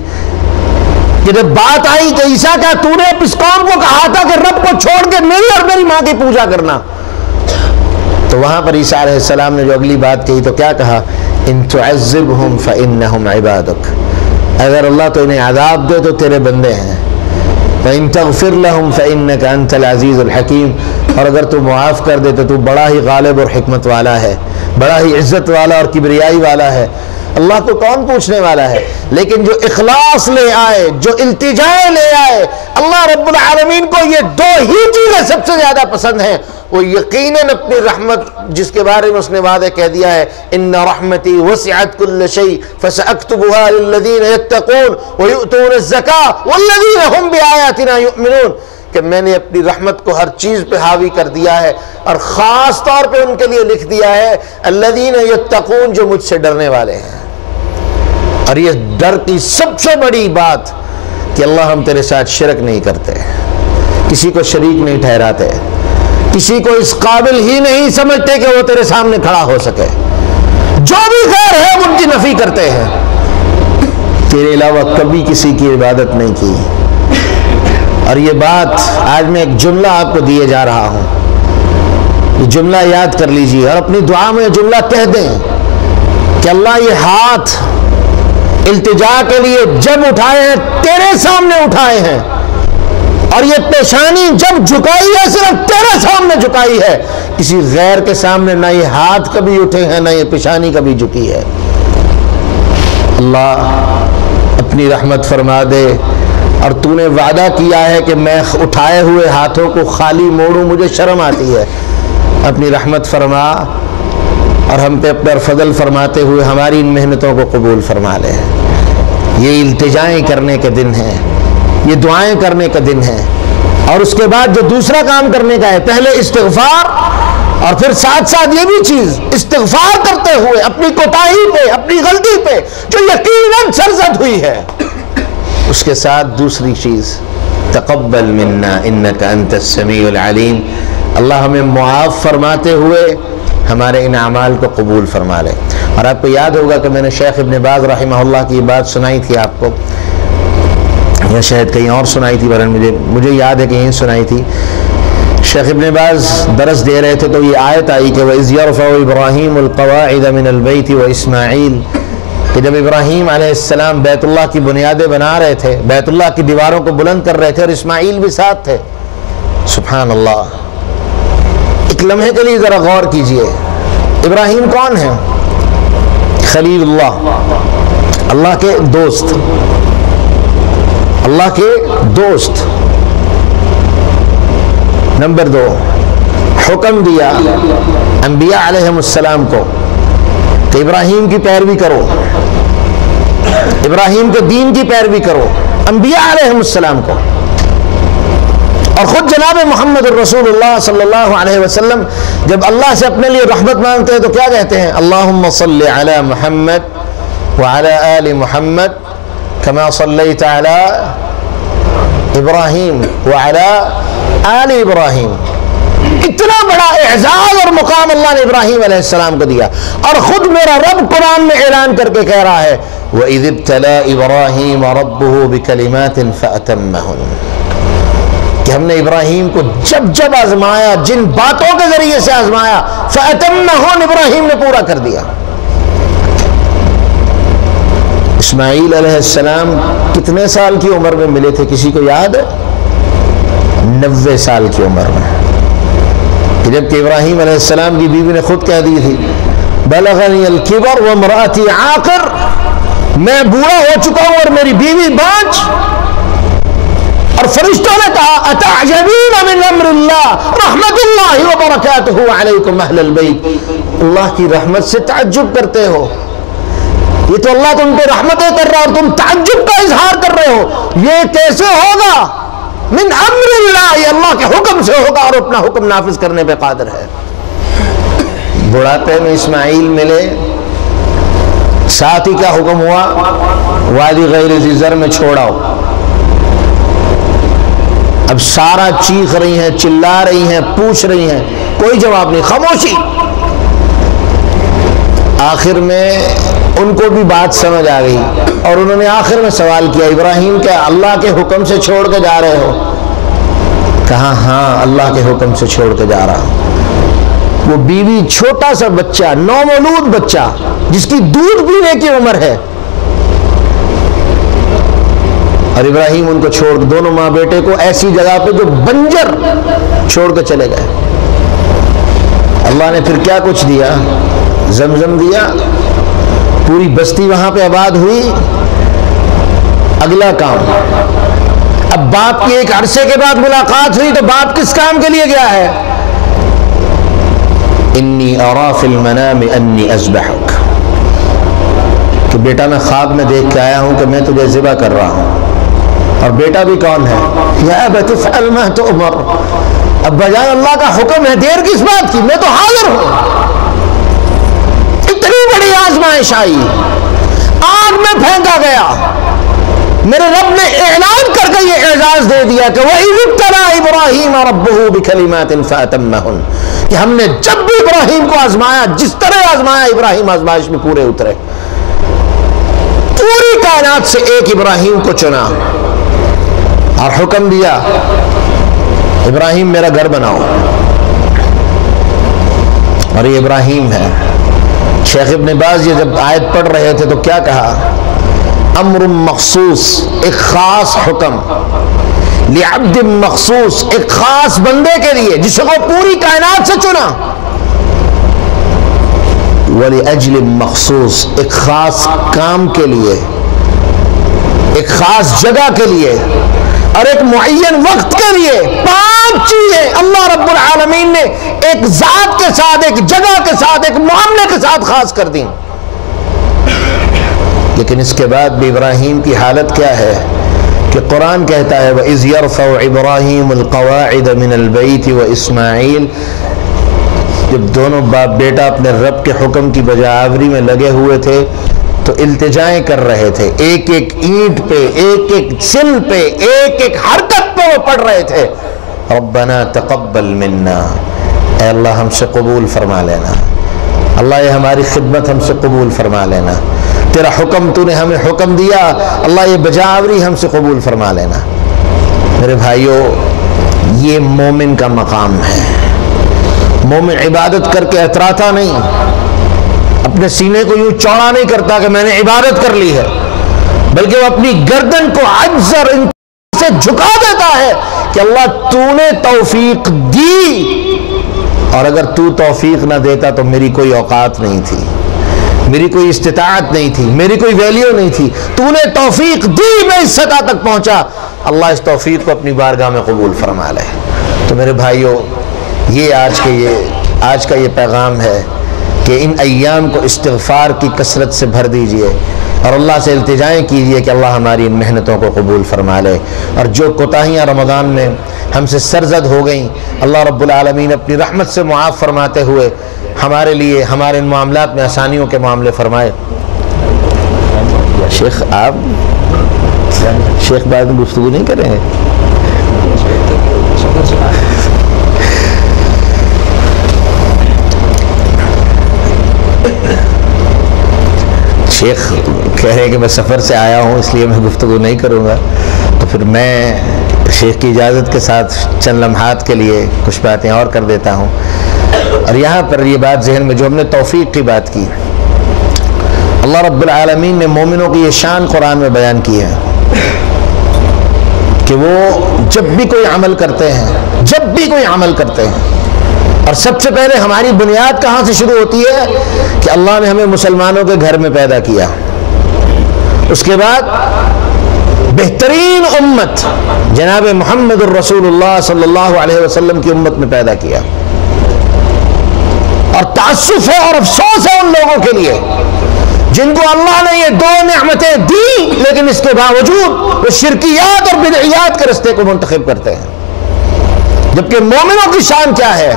کہ جب بات آئی کہ عیسیٰ کیا تو نے اس قوم کو کہا تھا کہ رب کو چھوڑ کے میری اور میری ماں کی پوجا کرنا، تو وہاں پر عیسیٰ علیہ السلام نے جو اگلی بات کہی تو کیا کہا، ان تعذبہم فانہم عبادک، اگر اللہ تو انہیں عذاب دے تو تیرے بندے ہیں، وان تغفر لہم فانک انت العزیز الحکیم، اور اگر تو معاف کر دے تو بڑا ہی غالب اور حکمت والا ہے، بڑا ہی عزت والا اور کبریائی والا ہے، اللہ کو کون پوچھنے والا ہے۔ لیکن جو اخلاص لے آئے، جو التجائے لے آئے، اللہ رب العالمین کو یہ دو ہی چیزیں سب سے زیادہ پسند ہیں، وہ یقیناً اپنی رحمت جس کے بارے میں اس نے وعدہ کہہ دیا ہے ان رحمتی وسعت کل شیء فساکتبها للذین یتقون ویؤتون الزکاة والذین هم بآیاتنا یؤمنون، کہ میں نے اپنی رحمت کو ہر چیز پہ حاوی کر دیا ہے، اور خاص طور پہ ان کے لیے لکھ دیا ہے الذین یتقون، جو مجھ سے ڈرنے والے ہیں۔ اور یہ ڈر کی سب سے بڑی بات کہ اللہ ہم تیرے ساتھ شرک نہیں کرتے، کسی کو شریک نہیں ٹھہراتے، کسی کو اس قابل ہی نہیں سمجھتے کہ وہ تیرے سامنے کھڑا ہو سکے، جو بھی غیر ہے ان کی نفی کرتے ہیں، تیرے علاوہ کبھی کسی کی عبادت نہیں کی۔ اور یہ بات آج میں ایک جملہ آپ کو دیے جا رہا ہوں، یہ جملہ یاد کر لیجیے اور اپنی دعا میں یہ جملہ کہہ دیں کہ اللہ یہ ہاتھ التجا کے لیے جب اٹھائے ہیں تیرے سامنے اٹھائے ہیں، اور یہ پیشانی جب جھکائی ہے صرف تیرے سامنے جھکائی ہے، کسی غیر کے سامنے نہ یہ ہاتھ کبھی اٹھے ہیں نہ یہ پیشانی کبھی جھکی ہے۔ اللہ اپنی رحمت فرما دے، اور تو نے وعدہ کیا ہے کہ میں اٹھائے ہوئے ہاتھوں کو خالی موڑوں، مجھے شرم آتی ہے، اپنی رحمت فرما اور ہم پہ اپنا فضل فرماتے ہوئے ہماری ان محنتوں کو قبول فرما لے۔ یہ التجائیں کرنے کے دن ہیں، یہ دعائیں کرنے کا دن ہے، اور اس کے بعد جو دوسرا کام کرنے کا ہے، پہلے استغفار، اور پھر ساتھ ساتھ یہ بھی چیز استغفار کرتے ہوئے اپنی کوتاہی پہ، اپنی غلطی پہ جو یقیناً سرزد ہوئی ہے، اس کے ساتھ دوسری چیز تقبل منا انک انت السمیع العلیم. اللہ ہمیں معاف فرماتے ہوئے ہمارے ان اعمال کو قبول فرما لے. اور آپ کو یاد ہوگا کہ میں نے شیخ ابن باز رحمہ اللہ کی بات سنائی تھی آپ کو, یا شاید کہیں اور سنائی تھی, ورنہ مجھے یاد ہے کہ یہیں سنائی تھی. شیخ ابن باز درس دے رہے تھے تو یہ آیت آئی کہ وَإِذْ يَرْفَعُ إِبْرَاهِيمُ الْقَوَاعِدَ مِنَ الْبَيْتِ وَإِسْمَاعِيلُ, کہ جب ابراہیم علیہ السلام بیت اللہ کی بنیادیں بنا رہے تھے, بیت اللہ کی دیواروں کو بلند کر رہے تھے, اور اسماعیل بھی ساتھ تھے. سبحان اللہ. ایک لمحے کے لیے ذرا غور کیجئے, ابراہیم کون ہیں؟ خلیل اللہ, اللہ کے دوست, اللہ کے دوست. نمبر 2, حکم دیا انبیاء علیہم السلام کو کہ ابراہیم کی پیروی کرو, ابراہیم کے دین کی پیروی کرو, انبیاء علیہم السلام کو. اور خود جناب محمد الرسول اللہ صلی اللہ علیہ وسلم جب اللہ سے اپنے لیے رحمت مانگتے ہیں تو کیا کہتے ہیں؟ اللہم صلی علی محمد وعلی آل محمد کما صلیت علی ابراہیم وعلی آل ابراہیم. اتنا بڑا اعزاز اور مقام اللہ نے ابراہیم علیہ السلام کو دیا. اور خود میرا رب قرآن میں اعلان کر کے کہہ رہا ہے وَإِذِ ابْتَلَىٰ إِبْرَاهِيمَ رَبُّهُ بِكَلِمَاتٍ فَأَتَمَّهُنَّ, کہ ہم نے ابراہیم کو جب جب آزمایا, جن باتوں کے ذریعے سے آزمایا, فَأَتَمَّهُنَّ, ابراہیم نے پورا کر دیا. اسماعیل علیہ السلام کتنے سال کی عمر میں ملے تھے, کسی کو یاد ہے؟ 90 سال کی عمر میں. جبکہ ابراہیم علیہ السلام کی بیوی نے خود کہہ دی تھی بلغنی الکبر وامرأتی عاقر, میں بوڑھا ہو چکا ہوں اور میری بیوی بانجھ. اور فرشتوں نے کہا اتعجبین من امر اللہ رحمت اللہ وبرکاتہ علیکم اہل البیت, اللہ کی رحمت سے تعجب کرتے ہو, یہ تو اللہ تم پہ رحمتیں کر رہا اور تم تعجب کا اظہار کر رہے ہو, یہ کیسے ہوگا؟ من امر اللہ, یہ اللہ کے حکم سے ہوگا اور اپنا حکم نافذ کرنے پہ قادر ہے. بڑھاپے میں اسماعیل ملے, ساتھ ہی کیا حکم ہوا؟ وادی غیر ذی زر میں چھوڑاؤ. اب سارا چیخ رہی ہیں, چلا رہی ہیں, پوچھ رہی ہیں, کوئی جواب نہیں, خاموشی. آخر میں ان کو بھی بات سمجھ آ گئی اور انہوں نے آخر میں سوال کیا ابراہیم کیا اللہ کے حکم سے چھوڑ کے جا رہے ہو؟ کہا ہاں اللہ کے حکم سے چھوڑ کے جا رہا ہوں. وہ بیوی, چھوٹا سا بچہ, نومولود بچہ جس کی دودھ پینے کی عمر ہے, اور ابراہیم ان کو چھوڑ, دونوں ماں بیٹے کو ایسی جگہ پہ جو بنجر, چھوڑ کے چلے گئے. اللہ نے پھر کیا کچھ دیا؟ زمزم دیا, پوری بستی وہاں پہ آباد ہوئی. اگلا کام, اب باپ کی ایک عرصے کے بعد ملاقات ہوئی تو باپ کس کام کے لیے گیا ہے؟ انی ارا فی المنام انی اذبحک, کہ بیٹا میں خواب میں دیکھ کے آیا ہوں کہ میں تجھے ذبح کر رہا ہوں. اور بیٹا بھی کون ہے؟ یا ابت افعل ما تؤمر, اب بجائے اللہ کا حکم ہے, دیر کس بات کی, میں تو حاضر ہوں. اتنی بڑی آزمائش آئی, آگ میں پھینکا گیا, میرے رب نے اعلان کر کے یہ اعزاز دے دیا کہ وَإِذِ ابْتَلَىٰ إِبْرَاهِيمَ رَبُّهُ بِكَلِمَاتٍ فَأَتَمَّهُنَّ, کہ ہم نے جب بھی ابراہیم کو آزمایا, جس طرح آزمایا, ابراہیم آزمائش میں پورے اترے. پوری کائنات سے ایک ابراہیم کو چنا اور حکم دیا ابراہیم میرا گھر بناؤ, اور یہ ابراہیم ہے. شیخ ابن باز یہ جب آیت پڑھ رہے تھے تو کیا کہا؟ امر مخصوص, ایک خاص حکم, لعبد مخصوص, ایک خاص بندے کے لیے جسے کو پوری کائنات سے چنا. وَلِأَجْلٍ مخصوص, ایک خاص کام کے لیے, ایک خاص جگہ کے لیے, اور ایک معین وقت کے لیے. 5 چیزیں اللہ رب العالمین نے ایک ذات کے ساتھ, ایک جگہ کے ساتھ, ایک معاملے کے ساتھ خاص کر دیں. لیکن اس کے بعد بھی ابراہیم کی حالت کیا ہے کہ قرآن کہتا ہے وَإِذْ يَرْفَعُ إِبْرَاهِيمُ الْقَوَاعِدَ مِنَ الْبَيْتِ وَإِسْمَاعِيلُ, جب دونوں باپ بیٹا اپنے رب کے حکم کی بجا آوری میں لگے ہوئے تھے تو التجائیں کر رہے تھے، ایک ایک اینٹ پہ، ایک ایک سل پہ، ایک ایک حرکت پہ وہ پڑھ رہے تھے، ربنا تقبل منا، اے اللہ ہم سے قبول فرما لینا، اللہ یہ ہماری خدمت ہم سے قبول فرما لینا، تیرا حکم تو نے ہمیں حکم دیا، اللہ یہ بجاوری ہم سے قبول فرما لینا۔ میرے بھائیوں، یہ مومن کا مقام ہے۔ مومن عبادت کر کے اتراتا نہیں، اپنے سینے کو یوں چوڑا نہیں کرتا کہ میں نے عبادت کر لی ہے، بلکہ وہ اپنی گردن کو عجز اور انکسار سے جھکا دیتا ہے کہ اللہ تو نے توفیق دی، اور اگر تو توفیق نہ دیتا تو میری کوئی اوقات نہیں تھی، میری کوئی استطاعت نہیں تھی، میری کوئی ویلیو نہیں تھی، تو نے توفیق دی، میں اس سطح تک پہنچا، اللہ اس توفیق کو اپنی بارگاہ میں قبول فرما لے۔ تو میرے بھائیوں، یہ آج کا یہ پیغام ہے کہ ان ایام کو استغفار کی کثرت سے بھر دیجئے اور اللہ سے التجائیں کیجئے کہ اللہ ہماری ان محنتوں کو قبول فرما لے، اور جو کوتاہیاں رمضان میں ہم سے سرزد ہو گئیں اللہ رب العالمین اپنی رحمت سے معاف فرماتے ہوئے ہمارے لیے ہمارے ان معاملات میں آسانیوں کے معاملے فرمائے۔ شیخ بعد میں گفتگو نہیں کریں گے؟ شیخ کہہ رہے ہیں کہ میں سفر سے آیا ہوں اس لیے میں گفتگو نہیں کروں گا، تو پھر میں شیخ کی اجازت کے ساتھ چند لمحات کے لیے کچھ باتیں اور کر دیتا ہوں۔ اور یہاں پر یہ بات ذہن میں، جو ہم نے توفیق کی بات کی، اللہ رب العالمین نے مومنوں کی یہ شان قرآن میں بیان کی ہے کہ وہ جب بھی کوئی عمل کرتے ہیں، اور سب سے پہلے ہماری بنیاد کہاں سے شروع ہوتی ہے کہ اللہ نے ہمیں مسلمانوں کے گھر میں پیدا کیا، اس کے بعد بہترین امت جناب محمد الرسول اللہ صلی اللہ علیہ وسلم کی امت میں پیدا کیا، اور تعسف ہے اور افسوس ہے ان لوگوں کے لیے جن کو اللہ نے یہ دو نعمتیں دی، لیکن اس کے باوجود وہ شرکیات اور بدعیات کے رستے کو منتخب کرتے ہیں۔ جبکہ مومنوں کی شان کیا ہے؟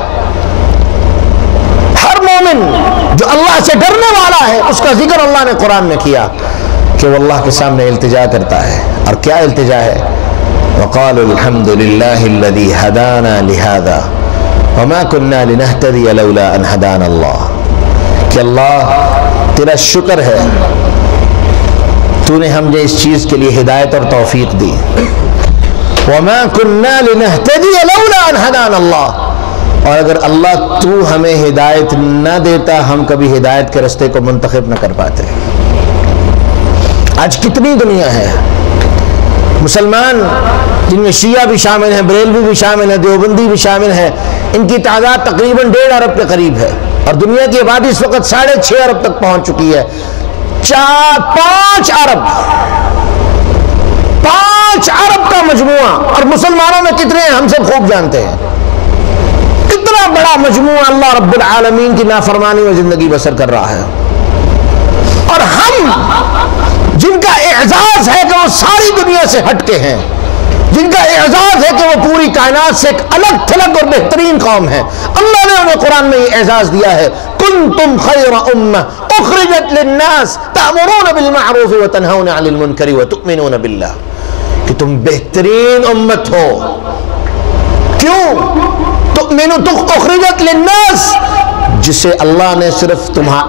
ہر مومن جو اللہ سے ڈرنے والا ہے اس کا ذکر اللہ نے قرآن میں کیا کہ وہ اللہ کے سامنے التجا کرتا ہے، اور کیا التجا ہے؟ وَقَالُوا الْحَمْدُ لِلَّهِ الَّذِي هَدَانَا لِهَذَا وَمَا كُنَّا لِنَهْتَدِيَ لَوْلَا أَنْ هَدَانَا اللَّهُ، کہ اللہ تیرا شکر ہے، تو نے ہمیں اس چیز کے لیے ہدایت اور توفیق دی۔ وَمَا كُنَّا لِنَهْتَدِيَ لَوْلَا أَنْ هَدَانَا اللَّهُ، اور اگر اللہ تو ہمیں ہدایت نہ دیتا ہم کبھی ہدایت کے رستے کو منتخب نہ کر پاتے۔ آج کتنی دنیا ہے، مسلمان جن میں شیعہ بھی شامل ہیں، بریلوی بھی شامل ہیں، دیوبندی بھی شامل ہیں، ان کی تعداد تقریباً 1.5 ارب کے قریب ہے، اور دنیا کی آبادی اس وقت 6.5 ارب تک پہنچ چکی ہے۔ 5 ارب کا مجموعہ، اور مسلمانوں میں کتنے ہیں ہم سب خوب جانتے ہیں۔ کتنا بڑا مجموعہ اللہ رب العالمین کی نافرمانی میں زندگی بسر کر رہا ہے، اور ہم جن کا اعزاز ہے کہ وہ ساری دنیا سے ہٹ کے ہیں، جن کا اعزاز ہے کہ وہ پوری کائنات سے ایک الگ تھلگ اور بہترین قوم ہے، اللہ نے انہیں قرآن میں یہ اعزاز دیا ہے، کنتم خیر امہ اخرجت للناس تأمرون بالمعروف وتنہون عن المنکر وتؤمنون باللہ، کہ تم بہترین امت ہو۔ کیوں؟ اخرجت للناس، جسے اللہ نے صرف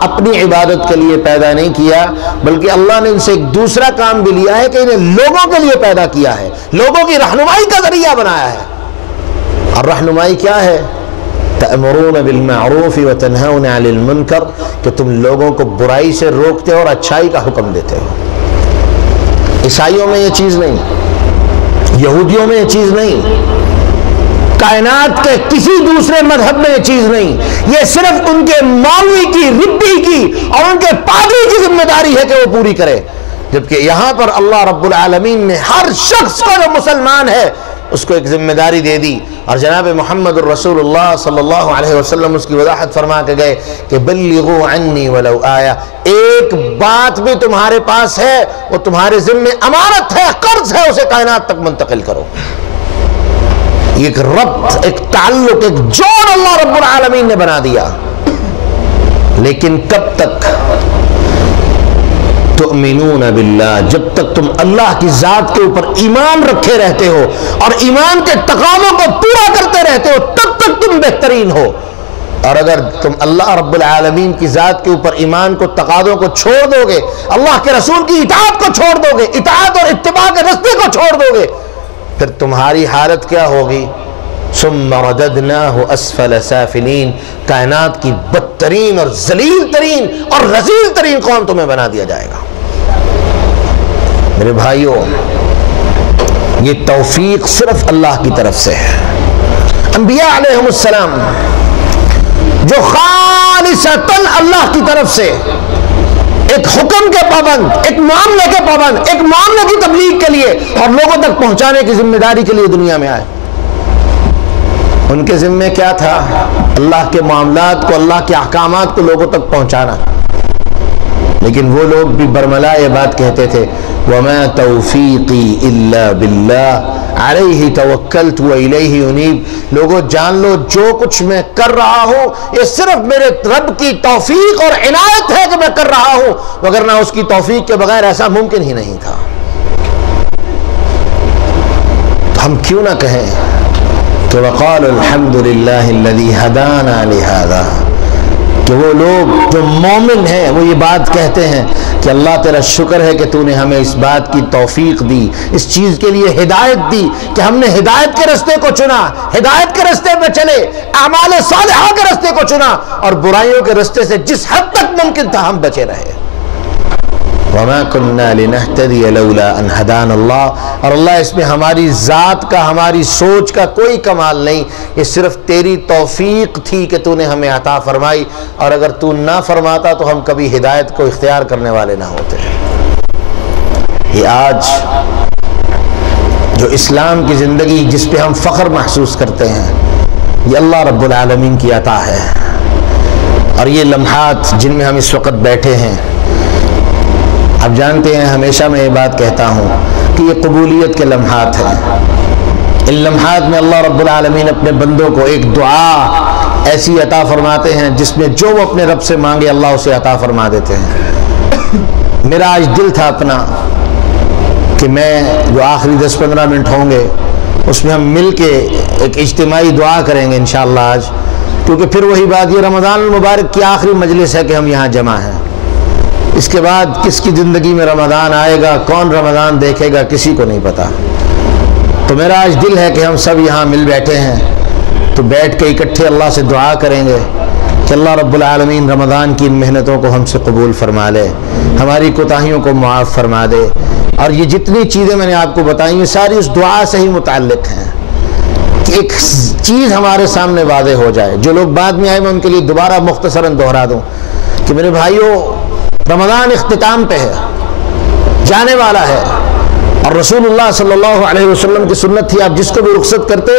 اپنی عبادت کے لیے پیدا نہیں کیا، بلکہ اللہ نے ان سے ایک دوسرا کام بھی لیا ہے کہ انہیں لوگوں کے لیے پیدا کیا ہے، لوگوں کی رہنمائی کا ذریعہ بنایا ہے۔ اور رہنمائی کیا ہے؟ تأمرون بالمعروف وتنہون عن المنکر، کہ تم لوگوں کو برائی سے روکتے ہو اور اچھائی کا حکم دیتے ہو۔ عیسائیوں میں یہ چیز نہیں، یہودیوں میں یہ چیز نہیں، کائنات کے کسی دوسرے مذہب میں یہ چیز نہیں، یہ صرف ان کے مولوی کی، ربی کی اور ان کے پادری کی ذمہ داری ہے کہ وہ پوری کرے، جبکہ یہاں پر اللہ رب العالمین نے ہر شخص کو جو مسلمان ہے اس کو ایک ذمہ داری دے دی، اور جناب محمد الرسول اللہ صلی اللہ علیہ وسلم اس کی وضاحت فرما کے گئے کہ بلغوا عنی ولو آیا، ایک بات بھی تمہارے پاس ہے وہ تمہارے ذمہ امانت ہے، قرض ہے، اسے کائنات تک منتقل کرو۔ ایک ربط، ایک تعلق، ایک جوڑ اللہ رب العالمین نے بنا دیا۔ لیکن کب تک؟ تؤمنون باللہ، جب تک تم اللہ کی ذات کے اوپر ایمان رکھے رہتے ہو اور ایمان کے تقاضوں کو پورا کرتے رہتے ہو تب تک تم بہترین ہو. اور اگر تم اللہ رب العالمین کی ذات کے اوپر ایمان کو تقاضوں کو چھوڑ دو گے، اللہ کے رسول کی اطاعت کو چھوڑ دو گے، اطاعت اور اتباع کے راستے کو چھوڑ دو گے، پھر تمہاری حالت کیا ہوگی؟ ثم رددناہ اسفل سافلین، کائنات کی بدترین اور ذلیل ترین اور رذیل ترین قوم تمہیں بنا دیا جائے گا. میرے بھائیوں، یہ توفیق صرف اللہ کی طرف سے ہے. انبیاء علیہم السلام جو خالصتاً اللہ کی طرف سے ایک حکم کے پابند، ایک معاملے کے پابند، ایک معاملے کی تبلیغ کے لیے اور لوگوں تک پہنچانے کی ذمہ داری کے لیے دنیا میں آئے، ان کے ذمہ کیا تھا؟ اللہ کے معاملات کو، اللہ کے احکامات کو لوگوں تک پہنچانا. لیکن وہ لوگ بھی برملا یہ بات کہتے تھے وَمَا تَوْفِيقِي إِلَّا بِاللَّهِ عَلَيْهِ تَوَكَّلْتُ وَإِلَيْهِ أُنِيبُ. لوگوں جان لو جو کچھ میں کر رہا ہوں یہ صرف میرے رب کی توفیق اور عنایت ہے کہ میں کر رہا ہوں، وگرنہ اس کی توفیق کے بغیر ایسا ممکن ہی نہیں تھا. تو ہم کیوں نہ کہیں کہ وَقَالُوا الْحَمْدُ لِلَّهِ الَّذِي هَدَانَا لِهَذَا، کہ وہ لوگ جو مومن ہیں وہ یہ بات کہتے ہیں کہ اللہ تیرا شکر ہے کہ تو نے ہمیں اس بات کی توفیق دی، اس چیز کے لیے ہدایت دی کہ ہم نے ہدایت کے رستے کو چنا، ہدایت کے رستے پہ چلے، اعمال صالحہ کے رستے کو چنا اور برائیوں کے رستے سے جس حد تک ممکن تھا ہم بچے رہے. وَمَا كُنَّا لِنَهْتَدِيَ لَوْلَا أَنْ هَدَانَ اللَّهُ. اور اللہ اس میں ہماری ذات کا، ہماری سوچ کا کوئی کمال نہیں، یہ صرف تیری توفیق تھی کہ تو نے ہمیں عطا فرمائی، اور اگر تو نہ فرماتا تو ہم کبھی ہدایت کو اختیار کرنے والے نہ ہوتے. یہ آج جو اسلام کی زندگی جس پہ ہم فخر محسوس کرتے ہیں یہ اللہ رب العالمین کی عطا ہے. اور یہ لمحات جن میں ہم اس وقت بیٹھے ہیں، آپ جانتے ہیں ہمیشہ میں یہ بات کہتا ہوں کہ یہ قبولیت کے لمحات ہیں. ان لمحات میں اللہ رب العالمین اپنے بندوں کو ایک دعا ایسی عطا فرماتے ہیں جس میں جو وہ اپنے رب سے مانگے اللہ اسے عطا فرما دیتے ہیں. میرا آج دل تھا اپنا کہ میں جو آخری 10-15 منٹ ہوں گے اس میں ہم مل کے ایک اجتماعی دعا کریں گے انشاءاللہ آج، کیونکہ پھر وہی بات، یہ رمضان المبارک کی آخری مجلس ہے کہ ہم یہاں جمع ہیں. اس کے بعد کس کی زندگی میں رمضان آئے گا، کون رمضان دیکھے گا، کسی کو نہیں پتا. تو میرا آج دل ہے کہ ہم سب یہاں مل بیٹھے ہیں تو بیٹھ کے اکٹھے اللہ سے دعا کریں گے کہ اللہ رب العالمین رمضان کی ان محنتوں کو ہم سے قبول فرما لے، ہماری کوتاہیوں کو معاف فرما دے. اور یہ جتنی چیزیں میں نے آپ کو بتائی ہیں ساری اس دعا سے ہی متعلق ہیں کہ ایک چیز ہمارے سامنے واضح ہو جائے. جو لوگ بعد میں آئے میں ان کے لیے دوبارہ مختصراً دہرا دوں کہ میرے بھائیوں، رمضان اختتام پہ ہے، جانے والا ہے، اور رسول اللہ صلی اللہ علیہ وسلم کی سنت تھی آپ جس کو بھی رخصت کرتے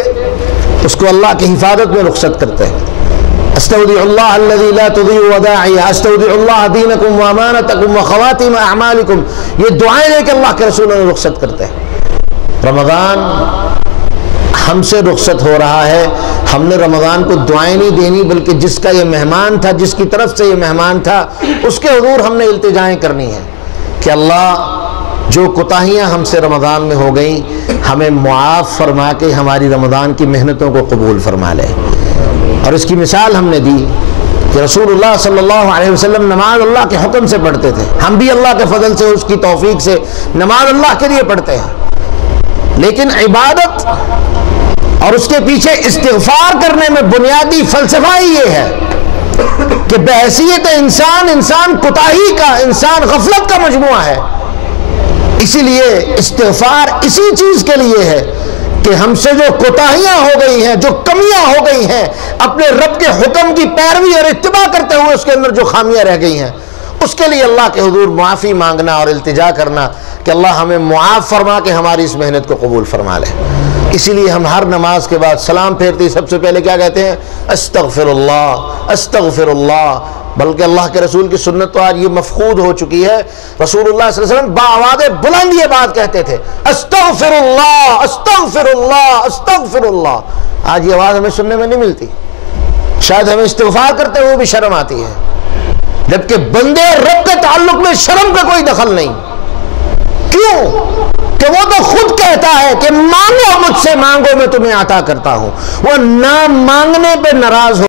اس کو اللہ کی حفاظت میں رخصت کرتے. استودع اللہ الذی لا تضیع ودائعہ، استودع اللہ دینکم وامانتکم وخواتیم اعمالکم، یہ دعائیں لے کے اللہ کے رسول نے رخصت کرتے ہیں. رمضان ہم سے رخصت ہو رہا ہے، ہم نے رمضان کو دعائیں نہیں دینی بلکہ جس کا یہ مہمان تھا، جس کی طرف سے یہ مہمان تھا، اس کے حضور ہم نے التجائیں کرنی ہے کہ اللہ جو کوتاہیاں ہم سے رمضان میں ہو گئیں ہمیں معاف فرما کے ہماری رمضان کی محنتوں کو قبول فرما لے. اور اس کی مثال ہم نے دی کہ رسول اللہ صلی اللہ علیہ وسلم نماز اللہ کے حکم سے پڑھتے تھے، ہم بھی اللہ کے فضل سے اس کی توفیق سے نماز اللہ کے لیے پڑھتے ہیں، لیکن عبادت اور اس کے پیچھے استغفار کرنے میں بنیادی فلسفہ ہی یہ ہے کہ بحیثیت انسان کوتاہی کا، انسان غفلت کا مجموعہ ہے. اسی لیے استغفار اسی چیز کے لیے ہے کہ ہم سے جو کوتاہیاں ہو گئی ہیں، جو کمیاں ہو گئی ہیں، اپنے رب کے حکم کی پیروی اور اتباع کرتے ہوئے اس کے اندر جو خامیاں رہ گئی ہیں اس کے لیے اللہ کے حضور معافی مانگنا اور التجا کرنا کہ اللہ ہمیں معاف فرما کے ہماری اس محنت کو قبول فرما لے. اسی لیے ہم ہر نماز کے بعد سلام پھیرتے سب سے پہلے کیا کہتے ہیں؟ استغفر اللہ، استغفر اللہ. بلکہ اللہ کے رسول کی سنت تو آج یہ مفقود ہو چکی ہے. رسول اللہ صلی اللہ علیہ وسلم باآواز بلند یہ بات کہتے تھے، استغفر اللہ، استغفر اللہ، استغفر اللہ. آج یہ آواز ہمیں سننے میں نہیں ملتی، شاید ہمیں استغفار کرتے ہوئے بھی شرم آتی ہے. جبکہ بندے اور رب کے تعلق میں شرم کا کوئی دخل نہیں. کیوں؟ کہ وہ تو خود کہتا ہے کہ مانگو مجھ سے، مانگو میں تمہیں عطا کرتا ہوں. وہ نہ مانگنے پہ ناراض ہو